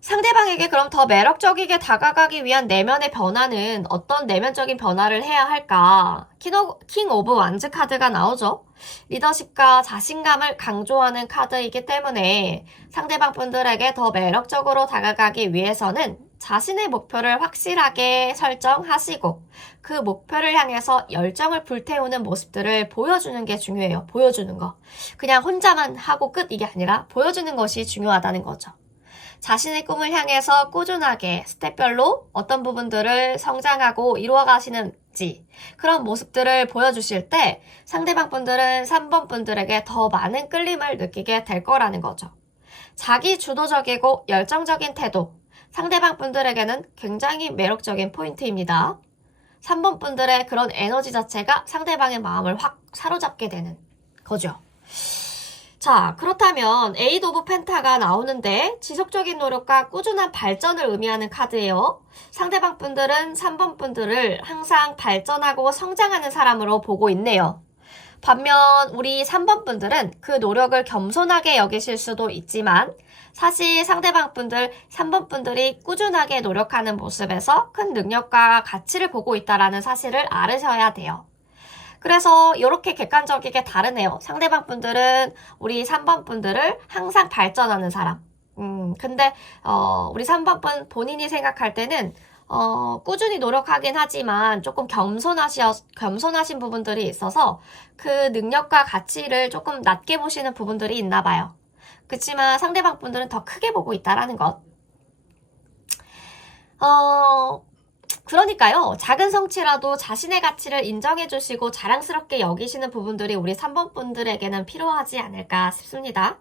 상대방에게 그럼 더 매력적이게 다가가기 위한 내면의 변화는 어떤 내면적인 변화를 해야 할까? 킹 오브 완즈 카드가 나오죠. 리더십과 자신감을 강조하는 카드이기 때문에 상대방 분들에게 더 매력적으로 다가가기 위해서는 자신의 목표를 확실하게 설정하시고 그 목표를 향해서 열정을 불태우는 모습들을 보여주는 게 중요해요. 보여주는 거. 그냥 혼자만 하고 끝 이게 아니라 보여주는 것이 중요하다는 거죠. 자신의 꿈을 향해서 꾸준하게 스텝별로 어떤 부분들을 성장하고 이루어가시는지 그런 모습들을 보여주실 때 상대방 분들은 3번 분들에게 더 많은 끌림을 느끼게 될 거라는 거죠. 자기 주도적이고 열정적인 태도, 상대방 분들에게는 굉장히 매력적인 포인트입니다. 3번 분들의 그런 에너지 자체가 상대방의 마음을 확 사로잡게 되는 거죠. 자, 그렇다면 에이드 오브 펜타가 나오는데 지속적인 노력과 꾸준한 발전을 의미하는 카드예요. 상대방 분들은 3번 분들을 항상 발전하고 성장하는 사람으로 보고 있네요. 반면 우리 3번 분들은 그 노력을 겸손하게 여기실 수도 있지만 사실 상대방 분들, 3번 분들이 꾸준하게 노력하는 모습에서 큰 능력과 가치를 보고 있다는 사실을 알으셔야 돼요. 그래서 이렇게 객관적이게 다르네요. 상대방 분들은 우리 3번 분들을 항상 발전하는 사람. 근데 우리 3번 분 본인이 생각할 때는 꾸준히 노력하긴 하지만 조금 겸손하신 부분들이 있어서 그 능력과 가치를 조금 낮게 보시는 부분들이 있나 봐요. 그렇지만 상대방 분들은 더 크게 보고 있다라는 것. 그러니까요. 작은 성취라도 자신의 가치를 인정해 주시고 자랑스럽게 여기시는 부분들이 우리 3번 분들에게는 필요하지 않을까 싶습니다.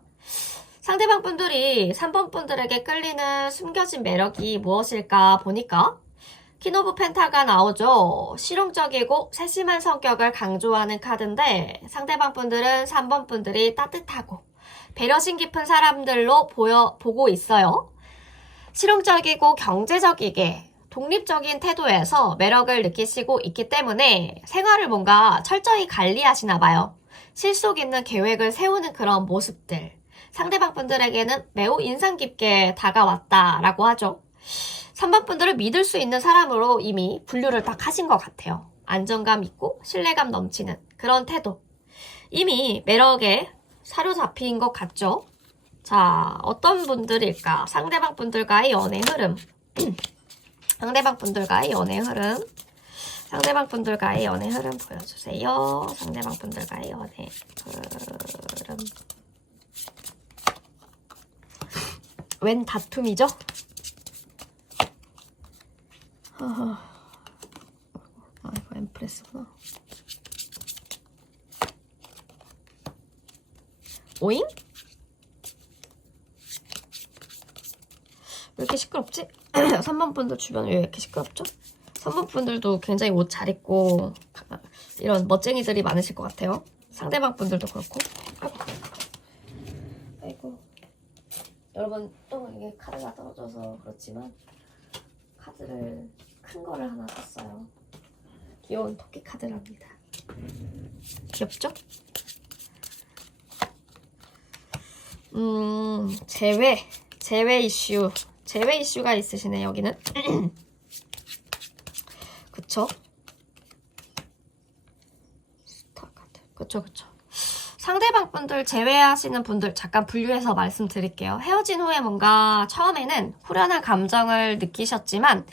상대방 분들이 3번 분들에게 끌리는 숨겨진 매력이 무엇일까 보니까 퀸 오브 펜타가 나오죠. 실용적이고 세심한 성격을 강조하는 카드인데 상대방 분들은 3번 분들이 따뜻하고 배려심 깊은 사람들로 보고 있어요. 실용적이고 경제적이게 독립적인 태도에서 매력을 느끼시고 있기 때문에 생활을 뭔가 철저히 관리하시나 봐요. 실속 있는 계획을 세우는 그런 모습들. 상대방 분들에게는 매우 인상 깊게 다가왔다라고 하죠. 3번 분들을 믿을 수 있는 사람으로 이미 분류를 딱 하신 것 같아요. 안정감 있고 신뢰감 넘치는 그런 태도. 이미 매력에 사로잡힌 것 같죠? 자, 어떤 분들일까? 상대방 분들과의 연애 흐름. 상대방 분들과의 연애 흐름. 상대방 분들과의 연애 흐름 보여주세요. 상대방 분들과의 연애 흐름. 웬 다툼이죠? 아, 이거 엠프레스구나. 오잉? 왜 이렇게 시끄럽지? 3번 분들 주변에 왜 이렇게 시끄럽죠? 3번 분들도 굉장히 옷 잘 입고 이런 멋쟁이들이 많으실 것 같아요. 상대방 분들도 그렇고. 아이고. 여러분 또 이게 카드가 떨어져서 그렇지만 카드를 큰 거를 하나 샀어요. 귀여운 토끼 카드랍니다. 귀엽죠? 제외 이슈. 제외 이슈가 있으시네, 여기는. 그쵸? 그쵸. 상대방 분들 제외하시는 분들 잠깐 분류해서 말씀드릴게요. 헤어진 후에 뭔가 처음에는 후련한 감정을 느끼셨지만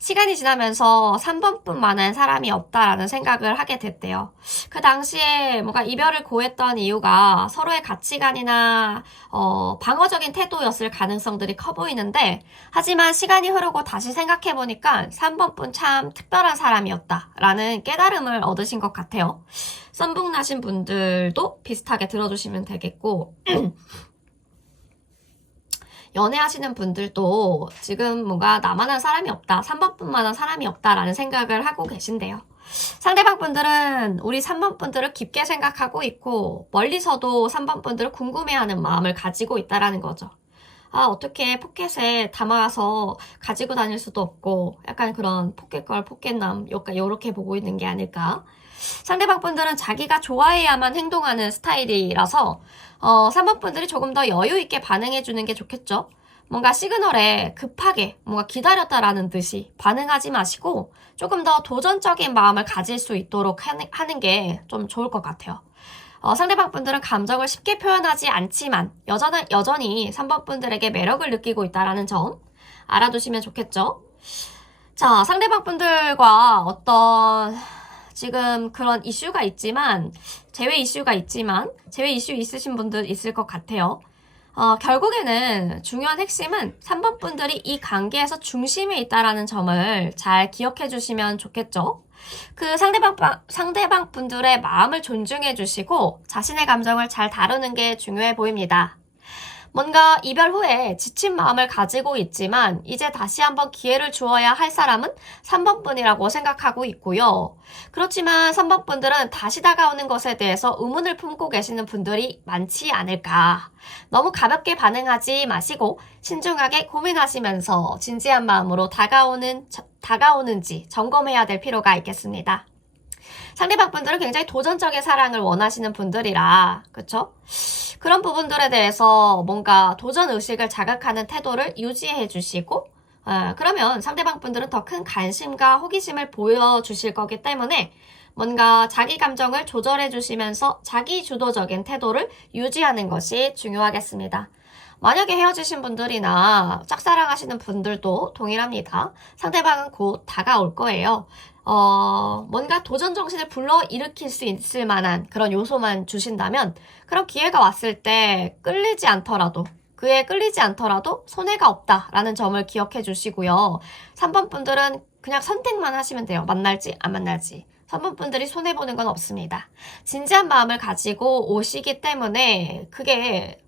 시간이 지나면서 3번뿐만한 사람이 없다라는 생각을 하게 됐대요. 그 당시에 뭔가 이별을 고했던 이유가 서로의 가치관이나 방어적인 태도였을 가능성들이 커 보이는데 하지만 시간이 흐르고 다시 생각해보니까 3번뿐 참 특별한 사람이었다라는 깨달음을 얻으신 것 같아요. 썸북 나신 분들도 비슷하게 들어주시면 되겠고 연애하시는 분들도 지금 뭔가 나만한 사람이 없다, 3번뿐만한 사람이 없다라는 생각을 하고 계신데요. 상대방 분들은 우리 3번 분들을 깊게 생각하고 있고 멀리서도 3번 분들을 궁금해하는 마음을 가지고 있다라는 거죠. 아, 어떻게 포켓에 담아서 가지고 다닐 수도 없고 약간 그런 포켓걸, 포켓남 약간 요렇게 보고 있는 게 아닐까. 상대방 분들은 자기가 좋아해야만 행동하는 스타일이라서 3번 분들이 조금 더 여유 있게 반응해 주는 게 좋겠죠. 뭔가 시그널에 급하게 뭔가 기다렸다라는 듯이 반응하지 마시고 조금 더 도전적인 마음을 가질 수 있도록 하는 게 좀 좋을 것 같아요. 상대방 분들은 감정을 쉽게 표현하지 않지만 여전히 3번 분들에게 매력을 느끼고 있다는 점 알아두시면 좋겠죠. 자, 상대방 분들과 어떤 지금 그런 이슈가 있지만 제외 이슈 있으신 분들 있을 것 같아요. 결국에는 중요한 핵심은 3번 분들이 이 관계에서 중심에 있다라는 점을 잘 기억해 주시면 좋겠죠. 그 상대방 분들의 마음을 존중해 주시고 자신의 감정을 잘 다루는 게 중요해 보입니다. 뭔가 이별 후에 지친 마음을 가지고 있지만 이제 다시 한번 기회를 주어야 할 사람은 3번 분이라고 생각하고 있고요. 그렇지만 3번 분들은 다시 다가오는 것에 대해서 의문을 품고 계시는 분들이 많지 않을까. 너무 가볍게 반응하지 마시고 신중하게 고민하시면서 진지한 마음으로 다가오는지 점검해야 될 필요가 있겠습니다. 상대방 분들은 굉장히 도전적인 사랑을 원하시는 분들이라, 그쵸? 그런 부분들에 대해서 뭔가 도전 의식을 자극하는 태도를 유지해 주시고, 그러면 상대방 분들은 더 큰 관심과 호기심을 보여주실 거기 때문에 뭔가 자기 감정을 조절해 주시면서 자기 주도적인 태도를 유지하는 것이 중요하겠습니다. 만약에 헤어지신 분들이나 짝사랑하시는 분들도 동일합니다. 상대방은 곧 다가올 거예요. 뭔가 도전 정신을 불러일으킬 수 있을 만한 그런 요소만 주신다면 그런 기회가 왔을 때 그에 끌리지 않더라도 손해가 없다라는 점을 기억해 주시고요. 3번 분들은 그냥 선택만 하시면 돼요. 만날지 안 만날지. 3번 분들이 손해보는 건 없습니다. 진지한 마음을 가지고 오시기 때문에 그게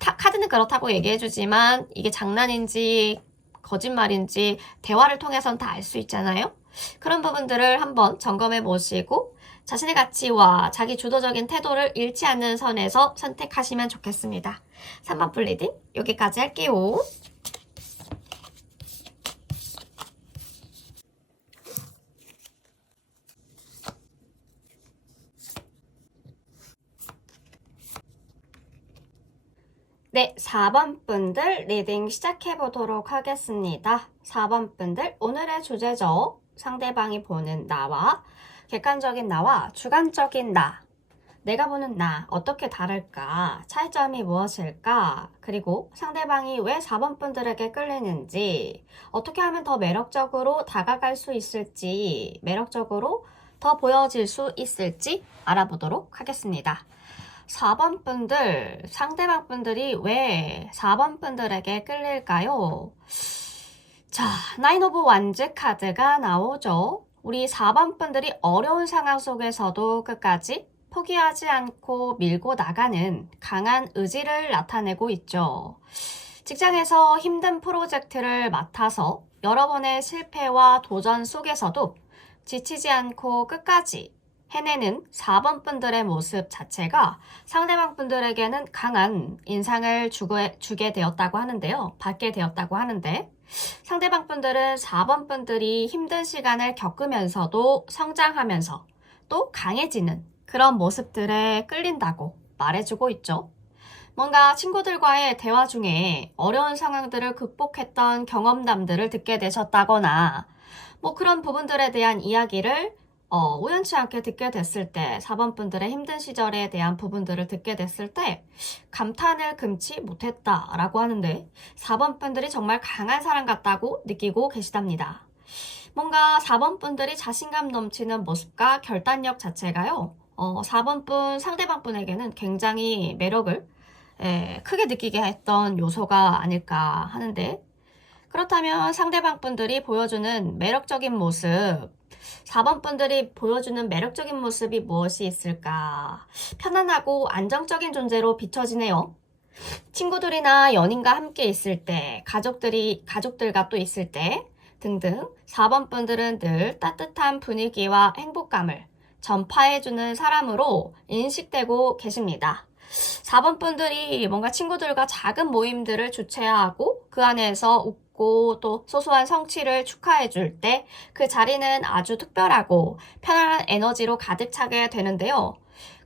카드는 그렇다고 얘기해주지만 이게 장난인지 거짓말인지 대화를 통해서는 다 알 수 있잖아요. 그런 부분들을 한번 점검해 보시고 자신의 가치와 자기 주도적인 태도를 잃지 않는 선에서 선택하시면 좋겠습니다. 3번 플리딩 여기까지 할게요. 네, 4번 분들 리딩 시작해 보도록 하겠습니다. 4번 분들 오늘의 주제죠. 상대방이 보는 나와 객관적인 나와 주관적인 나. 내가 보는 나 어떻게 다를까? 차이점이 무엇일까? 그리고 상대방이 왜 4번 분들에게 끌리는지, 어떻게 하면 더 매력적으로 다가갈 수 있을지, 매력적으로 더 보여질 수 있을지 알아보도록 하겠습니다. 4번 분들, 상대방 분들이 왜 4번 분들에게 끌릴까요? 자, 나인 오브 완즈 카드가 나오죠. 우리 4번 분들이 어려운 상황 속에서도 끝까지 포기하지 않고 밀고 나가는 강한 의지를 나타내고 있죠. 직장에서 힘든 프로젝트를 맡아서 여러 번의 실패와 도전 속에서도 지치지 않고 끝까지 해내는 4번 분들의 모습 자체가 상대방 분들에게는 강한 인상을 주게 되었다고 하는데요. 받게 되었다고 하는데 상대방 분들은 4번 분들이 힘든 시간을 겪으면서도 성장하면서 또 강해지는 그런 모습들에 끌린다고 말해주고 있죠. 뭔가 친구들과의 대화 중에 어려운 상황들을 극복했던 경험담들을 듣게 되셨다거나 뭐 그런 부분들에 대한 이야기를 우연치 않게 듣게 됐을 때 4번 분들의 힘든 시절에 대한 부분들을 듣게 됐을 때 감탄을 금치 못했다라고 하는데 4번 분들이 정말 강한 사람 같다고 느끼고 계시답니다. 뭔가 4번 분들이 자신감 넘치는 모습과 결단력 자체가요. 4번 분 상대방 분에게는 굉장히 매력을 크게 느끼게 했던 요소가 아닐까 하는데 그렇다면 상대방 분들이 보여주는 매력적인 모습 4번 분들이 보여주는 매력적인 모습이 무엇이 있을까? 편안하고 안정적인 존재로 비춰지네요. 친구들이나 연인과 함께 있을 때, 가족들과 또 있을 때, 등등 4번 분들은 늘 따뜻한 분위기와 행복감을 전파해주는 사람으로 인식되고 계십니다. 4번 분들이 뭔가 친구들과 작은 모임들을 주최하고 그 안에서 웃고 또 소소한 성취를 축하해 줄 때 그 자리는 아주 특별하고 편안한 에너지로 가득 차게 되는데요.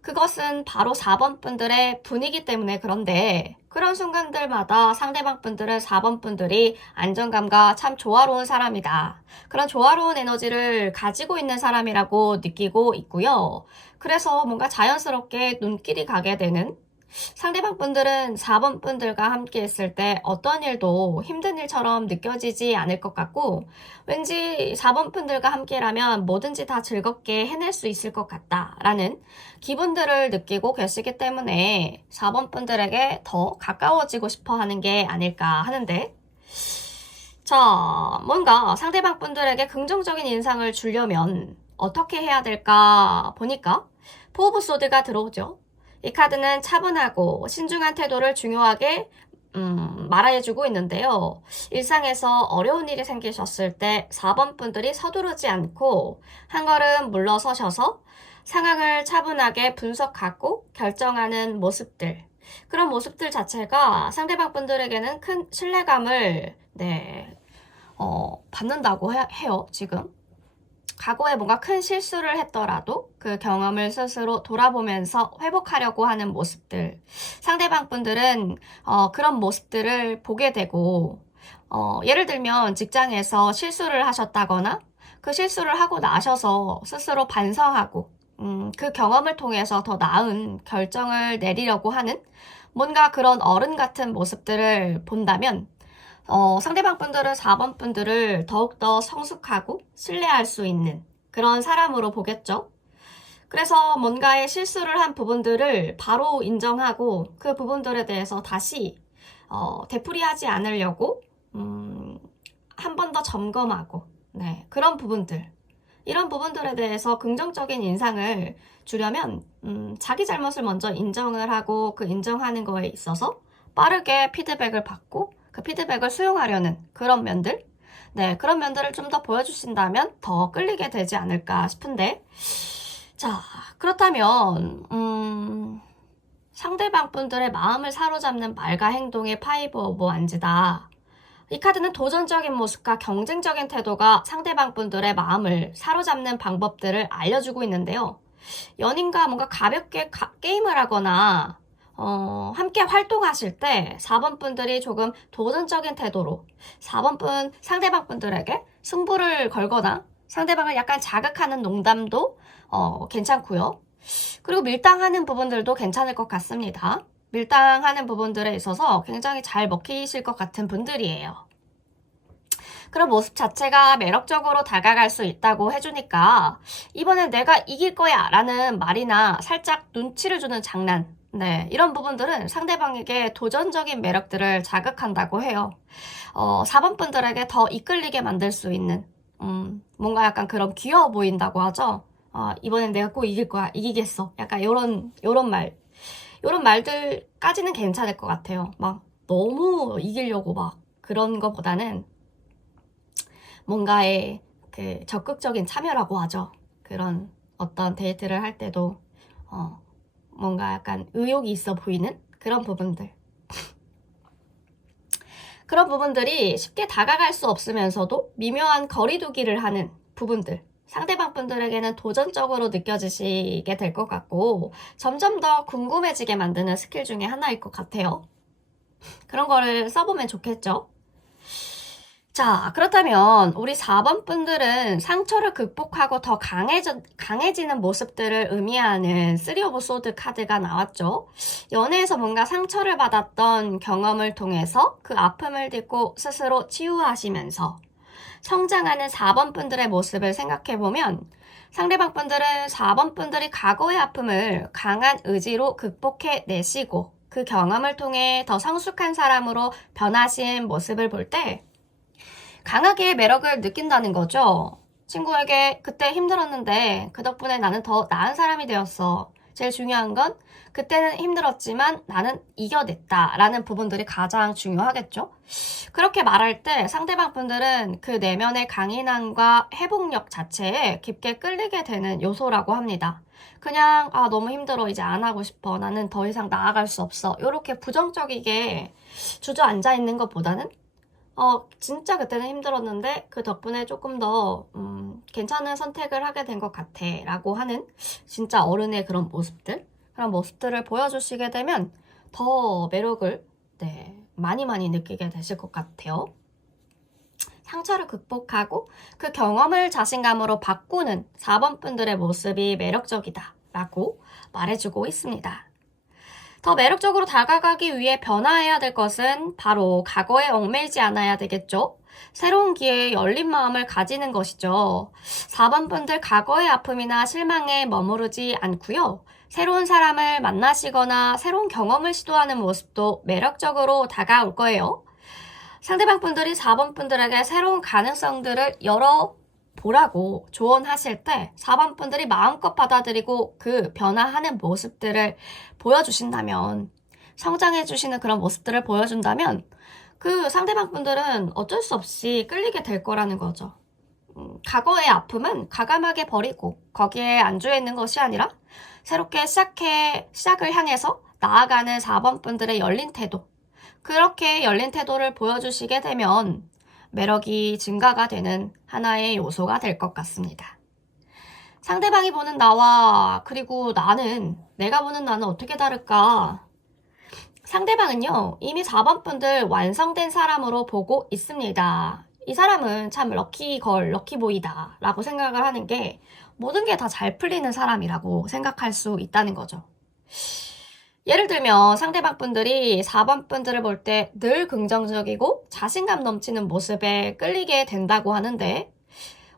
그것은 바로 4번 분들의 분위기 때문에 그런데 그런 순간들마다 상대방 분들은 4번 분들이 안정감과 참 조화로운 사람이다. 그런 조화로운 에너지를 가지고 있는 사람이라고 느끼고 있고요. 그래서 뭔가 자연스럽게 눈길이 가게 되는 상대방 분들은 4번 분들과 함께 있을 때 어떤 일도 힘든 일처럼 느껴지지 않을 것 같고 왠지 4번 분들과 함께라면 뭐든지 다 즐겁게 해낼 수 있을 것 같다라는 기분들을 느끼고 계시기 때문에 4번 분들에게 더 가까워지고 싶어 하는 게 아닐까 하는데 자, 뭔가 상대방 분들에게 긍정적인 인상을 주려면 어떻게 해야 될까 보니까 포 오브 소드가 들어오죠. 이 카드는 차분하고 신중한 태도를 중요하게 말해주고 있는데요. 일상에서 어려운 일이 생기셨을 때 4번 분들이 서두르지 않고 한 걸음 물러서셔서 상황을 차분하게 분석하고 결정하는 모습들. 그런 모습들 자체가 상대방 분들에게는 큰 신뢰감을 받는다고 해요, 지금. 과거에 뭔가 큰 실수를 했더라도 그 경험을 스스로 돌아보면서 회복하려고 하는 모습들. 상대방 분들은 그런 모습들을 보게 되고 예를 들면 직장에서 실수를 하셨다거나 그 실수를 하고 나셔서 스스로 반성하고 그 경험을 통해서 더 나은 결정을 내리려고 하는 뭔가 그런 어른 같은 모습들을 본다면 상대방 분들은 4번 분들을 더욱더 성숙하고 신뢰할 수 있는 그런 사람으로 보겠죠. 그래서 뭔가의 실수를 한 부분들을 바로 인정하고 그 부분들에 대해서 다시 되풀이하지 않으려고 한 번 더 점검하고 그런 부분들 이런 부분들에 대해서 긍정적인 인상을 주려면 자기 잘못을 먼저 인정을 하고 그 인정하는 거에 있어서 빠르게 피드백을 받고 그 피드백을 수용하려는 그런 면들 그런 면들을 좀 더 보여주신다면 더 끌리게 되지 않을까 싶은데 자 그렇다면 상대방 분들의 마음을 사로잡는 말과 행동의 파이브 오브 완즈다. 이 카드는 도전적인 모습과 경쟁적인 태도가 상대방 분들의 마음을 사로잡는 방법들을 알려주고 있는데요. 연인과 뭔가 가볍게 게임을 하거나 함께 활동하실 때 4번 분들이 조금 도전적인 태도로 4번 분 상대방 분들에게 승부를 걸거나 상대방을 약간 자극하는 농담도 괜찮고요. 그리고 밀당하는 부분들도 괜찮을 것 같습니다. 밀당하는 부분들에 있어서 굉장히 잘 먹히실 것 같은 분들이에요. 그런 모습 자체가 매력적으로 다가갈 수 있다고 해주니까 이번엔 내가 이길 거야 라는 말이나 살짝 눈치를 주는 장난 이런 부분들은 상대방에게 도전적인 매력들을 자극한다고 해요. 4번 분들에게 더 이끌리게 만들 수 있는 뭔가 약간 그런 귀여워 보인다고 하죠. 이번엔 내가 꼭 이길 거야, 이기겠어. 약간 요런 말들까지는 괜찮을 것 같아요. 막 너무 이기려고 막 그런 거보다는 뭔가의 그 적극적인 참여라고 하죠. 그런 어떤 데이트를 할 때도 뭔가 약간 의욕이 있어 보이는 그런 부분들. 그런 부분들이 쉽게 다가갈 수 없으면서도 미묘한 거리두기를 하는 부분들. 상대방 분들에게는 도전적으로 느껴지시게 될 것 같고 점점 더 궁금해지게 만드는 스킬 중에 하나일 것 같아요. 그런 거를 써보면 좋겠죠. 자, 그렇다면 우리 4번 분들은 상처를 극복하고 더 강해지는 모습들을 의미하는 3 오브 소드 카드가 나왔죠. 연애에서 뭔가 상처를 받았던 경험을 통해서 그 아픔을 딛고 스스로 치유하시면서 성장하는 4번 분들의 모습을 생각해보면 상대방 분들은 4번 분들이 과거의 아픔을 강한 의지로 극복해내시고 그 경험을 통해 더 성숙한 사람으로 변하신 모습을 볼 때 강하게 매력을 느낀다는 거죠. 친구에게 그때 힘들었는데 그 덕분에 나는 더 나은 사람이 되었어. 제일 중요한 건 그때는 힘들었지만 나는 이겨냈다라는 부분들이 가장 중요하겠죠. 그렇게 말할 때 상대방 분들은 그 내면의 강인함과 회복력 자체에 깊게 끌리게 되는 요소라고 합니다. 그냥 너무 힘들어 이제 안 하고 싶어 나는 더 이상 나아갈 수 없어 이렇게 부정적이게 주저앉아 있는 것보다는 진짜 그때는 힘들었는데 그 덕분에 조금 더 괜찮은 선택을 하게 된 것 같아 라고 하는 진짜 어른의 그런 모습들을 보여주시게 되면 더 매력을 많이 느끼게 되실 것 같아요. 상처를 극복하고 그 경험을 자신감으로 바꾸는 4번 분들의 모습이 매력적이다 라고 말해주고 있습니다. 더 매력적으로 다가가기 위해 변화해야 될 것은 바로 과거에 얽매이지 않아야 되겠죠. 새로운 기회에 열린 마음을 가지는 것이죠. 4번 분들 과거의 아픔이나 실망에 머무르지 않고요. 새로운 사람을 만나시거나 새로운 경험을 시도하는 모습도 매력적으로 다가올 거예요. 상대방 분들이 4번 분들에게 새로운 가능성들을 열어보라고 조언하실 때 4번 분들이 마음껏 받아들이고 그 변화하는 모습들을 보여주신다면, 성장해주시는 그런 모습들을 보여준다면 그 상대방 분들은 어쩔 수 없이 끌리게 될 거라는 거죠. 과거의 아픔은 과감하게 버리고 거기에 안주해 있는 것이 아니라 새롭게 시작을 향해서 나아가는 4번 분들의 열린 태도, 그렇게 열린 태도를 보여주시게 되면 매력이 증가가 되는 하나의 요소가 될 것 같습니다. 상대방이 보는 나와 그리고 내가 보는 나는 어떻게 다를까? 상대방은요, 이미 4번 분들 완성된 사람으로 보고 있습니다. 이 사람은 참 럭키걸, 럭키보이다 라고 생각을 하는 게 모든 게 다 잘 풀리는 사람이라고 생각할 수 있다는 거죠. 예를 들면 상대방 분들이 4번 분들을 볼 때 늘 긍정적이고 자신감 넘치는 모습에 끌리게 된다고 하는데,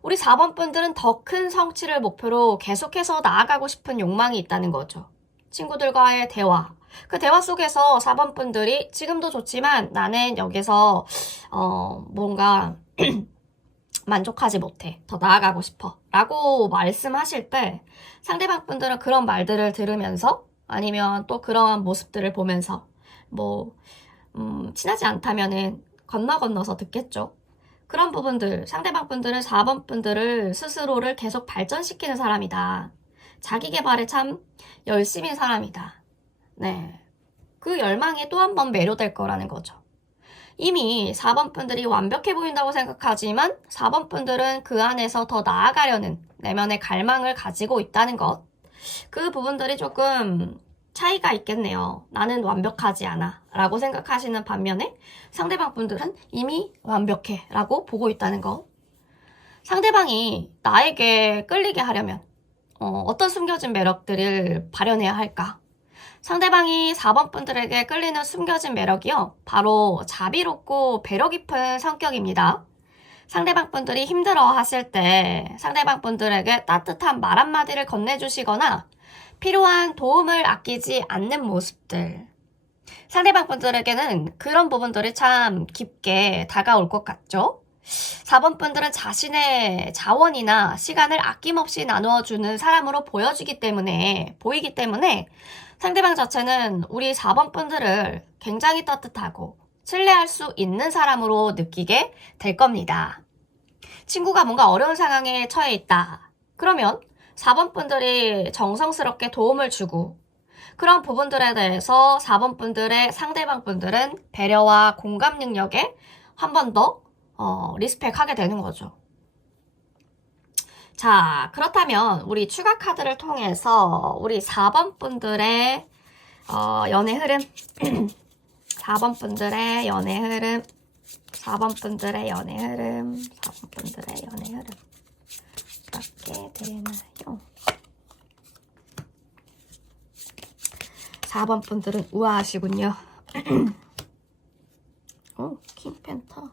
우리 4번 분들은 더 큰 성취를 목표로 계속해서 나아가고 싶은 욕망이 있다는 거죠. 친구들과의 대화, 그 대화 속에서 4번 분들이 지금도 좋지만 나는 여기서 뭔가 만족하지 못해, 더 나아가고 싶어 라고 말씀하실 때 상대방 분들은 그런 말들을 들으면서 아니면 또 그러한 모습들을 보면서 친하지 않다면은 건너서 듣겠죠. 그런 부분들, 상대방 분들은 4번 분들을 스스로를 계속 발전시키는 사람이다. 자기 개발에 참 열심인 사람이다. 네. 그 열망에 또 한 번 매료될 거라는 거죠. 이미 4번 분들이 완벽해 보인다고 생각하지만 4번 분들은 그 안에서 더 나아가려는 내면의 갈망을 가지고 있다는 것. 그 부분들이 조금 차이가 있겠네요. 나는 완벽하지 않아 라고 생각하시는 반면에 상대방 분들은 이미 완벽해 라고 보고 있다는 거. 상대방이 나에게 끌리게 하려면 어떤 숨겨진 매력들을 발현해야 할까? 상대방이 4번 분들에게 끌리는 숨겨진 매력이요, 바로 자비롭고 배려 깊은 성격입니다. 상대방 분들이 힘들어 하실 때 상대방 분들에게 따뜻한 말 한마디를 건네주시거나 필요한 도움을 아끼지 않는 모습들. 상대방 분들에게는 그런 부분들이 참 깊게 다가올 것 같죠? 4번 분들은 자신의 자원이나 시간을 아낌없이 나누어주는 사람으로 보이기 때문에 상대방 자체는 우리 4번 분들을 굉장히 따뜻하고 신뢰할 수 있는 사람으로 느끼게 될 겁니다. 친구가 뭔가 어려운 상황에 처해 있다. 그러면 4번 분들이 정성스럽게 도움을 주고, 그런 부분들에 대해서 4번 분들의 상대방 분들은 배려와 공감 능력에 한 번 더 리스펙하게 되는 거죠. 자, 그렇다면 우리 추가 카드를 통해서 우리 4번 분들의 연애 흐름 4번 분들의 연애 흐름 4번 분들의 연애 흐름 4번 분들의 연애 흐름 어떻게 되나요? 4번 분들은 우아하시군요. 킹펜터.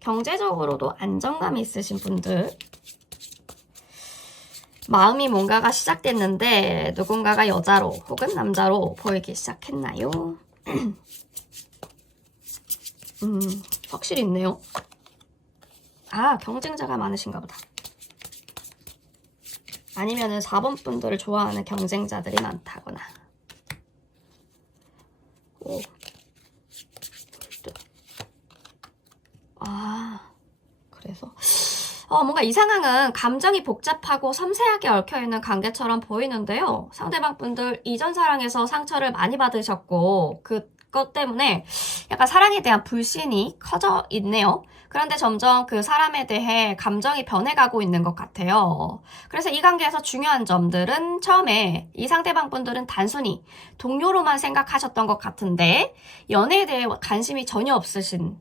경제적으로도 안정감이 있으신 분들. 마음이 뭔가가 시작됐는데 누군가가 여자로 혹은 남자로 보이기 시작했나요? 확실히 있네요. 경쟁자가 많으신가 보다. 아니면은 4번 분들을 좋아하는 경쟁자들이 많다거나. 오. 그래서 뭔가 이 상황은 감정이 복잡하고 섬세하게 얽혀있는 관계처럼 보이는데요. 상대방 분들 이전 사랑에서 상처를 많이 받으셨고 그것 때문에 약간 사랑에 대한 불신이 커져 있네요. 그런데 점점 그 사람에 대해 감정이 변해가고 있는 것 같아요. 그래서 이 관계에서 중요한 점들은 처음에 이 상대방 분들은 단순히 동료로만 생각하셨던 것 같은데 연애에 대해 관심이 전혀 없으신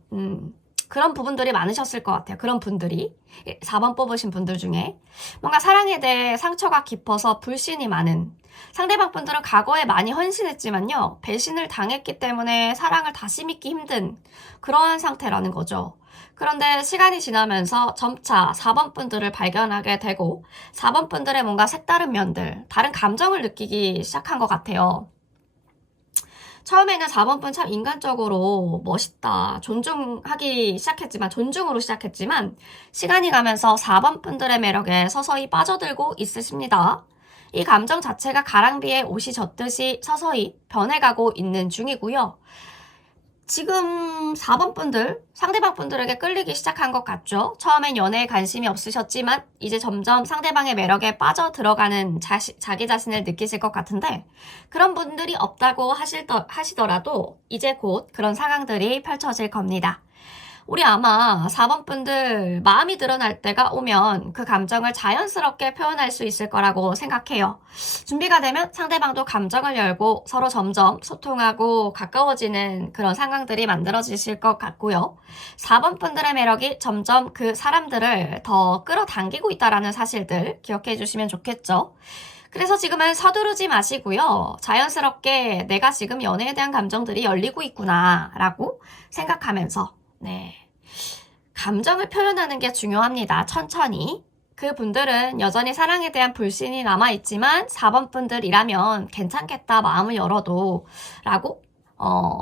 그런 부분들이 많으셨을 것 같아요. 그런 분들이 4번 뽑으신 분들 중에 뭔가 사랑에 대해 상처가 깊어서 불신이 많은 상대방 분들은 과거에 많이 헌신했지만요. 배신을 당했기 때문에 사랑을 다시 믿기 힘든 그러한 상태라는 거죠. 그런데 시간이 지나면서 점차 4번 분들을 발견하게 되고 4번 분들의 뭔가 색다른 면들, 다른 감정을 느끼기 시작한 것 같아요. 처음에는 4번분 참 인간적으로 멋있다, 존중하기 시작했지만, 존중으로 시작했지만, 시간이 가면서 4번분들의 매력에 서서히 빠져들고 있으십니다. 이 감정 자체가 가랑비에 옷이 젖듯이 서서히 변해가고 있는 중이고요. 지금 4번 분들, 상대방 분들에게 끌리기 시작한 것 같죠? 처음엔 연애에 관심이 없으셨지만 이제 점점 상대방의 매력에 빠져들어가는 자기 자신을 느끼실 것 같은데 그런 분들이 없다고 하시더라도 이제 곧 그런 상황들이 펼쳐질 겁니다. 우리 아마 4번 분들 마음이 드러날 때가 오면 그 감정을 자연스럽게 표현할 수 있을 거라고 생각해요. 준비가 되면 상대방도 감정을 열고 서로 점점 소통하고 가까워지는 그런 상황들이 만들어지실 것 같고요. 4번 분들의 매력이 점점 그 사람들을 더 끌어당기고 있다는 사실들 기억해 주시면 좋겠죠. 그래서 지금은 서두르지 마시고요. 자연스럽게 내가 지금 연애에 대한 감정들이 열리고 있구나 라고 생각하면서 감정을 표현하는 게 중요합니다. 천천히. 그분들은 여전히 사랑에 대한 불신이 남아있지만 4번 분들이라면 괜찮겠다 마음을 열어도 라고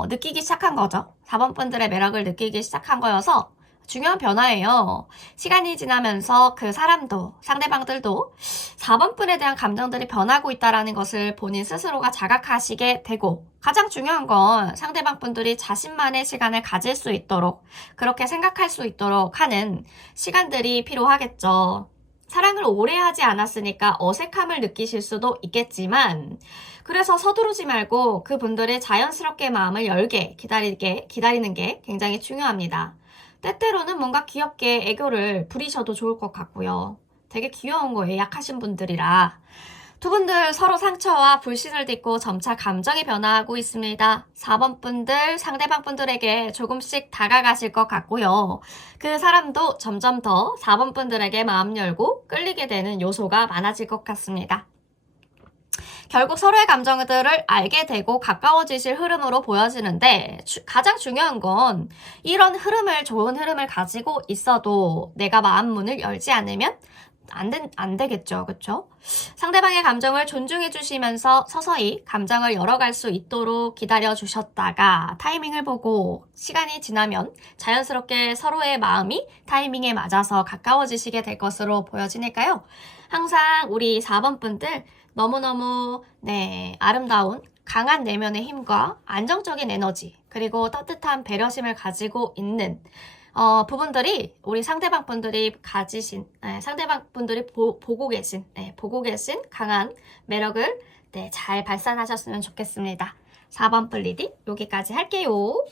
느끼기 시작한 거죠. 4번 분들의 매력을 느끼기 시작한 거여서 중요한 변화예요. 시간이 지나면서 그 사람도 상대방들도 4번 분에 대한 감정들이 변하고 있다는 것을 본인 스스로가 자각하시게 되고 가장 중요한 건 상대방 분들이 자신만의 시간을 가질 수 있도록 그렇게 생각할 수 있도록 하는 시간들이 필요하겠죠. 사랑을 오래 하지 않았으니까 어색함을 느끼실 수도 있겠지만 그래서 서두르지 말고 그분들의 자연스럽게 마음을 열게 기다리는 게 굉장히 중요합니다. 때때로는 뭔가 귀엽게 애교를 부리셔도 좋을 것 같고요. 되게 귀여운 거예요. 약하신 분들이라. 두 분들 서로 상처와 불신을 딛고 점차 감정이 변화하고 있습니다. 4번 분들, 상대방 분들에게 조금씩 다가가실 것 같고요. 그 사람도 점점 더 4번 분들에게 마음 열고 끌리게 되는 요소가 많아질 것 같습니다. 결국 서로의 감정들을 알게 되고 가까워지실 흐름으로 보여지는데 가장 중요한 건 이런 좋은 흐름을 가지고 있어도 내가 마음 문을 열지 않으면 안 되겠죠. 그쵸? 상대방의 감정을 존중해 주시면서 서서히 감정을 열어갈 수 있도록 기다려 주셨다가 타이밍을 보고 시간이 지나면 자연스럽게 서로의 마음이 타이밍에 맞아서 가까워지시게 될 것으로 보여지니까요. 항상 우리 4번 분들 너무너무 아름다운 강한 내면의 힘과 안정적인 에너지 그리고 따뜻한 배려심을 가지고 있는 부분들이 우리 상대방 분들이 가지신 상대방 분들이 보고 계신 강한 매력을 잘 발산하셨으면 좋겠습니다. 4번 플리딩 여기까지 할게요.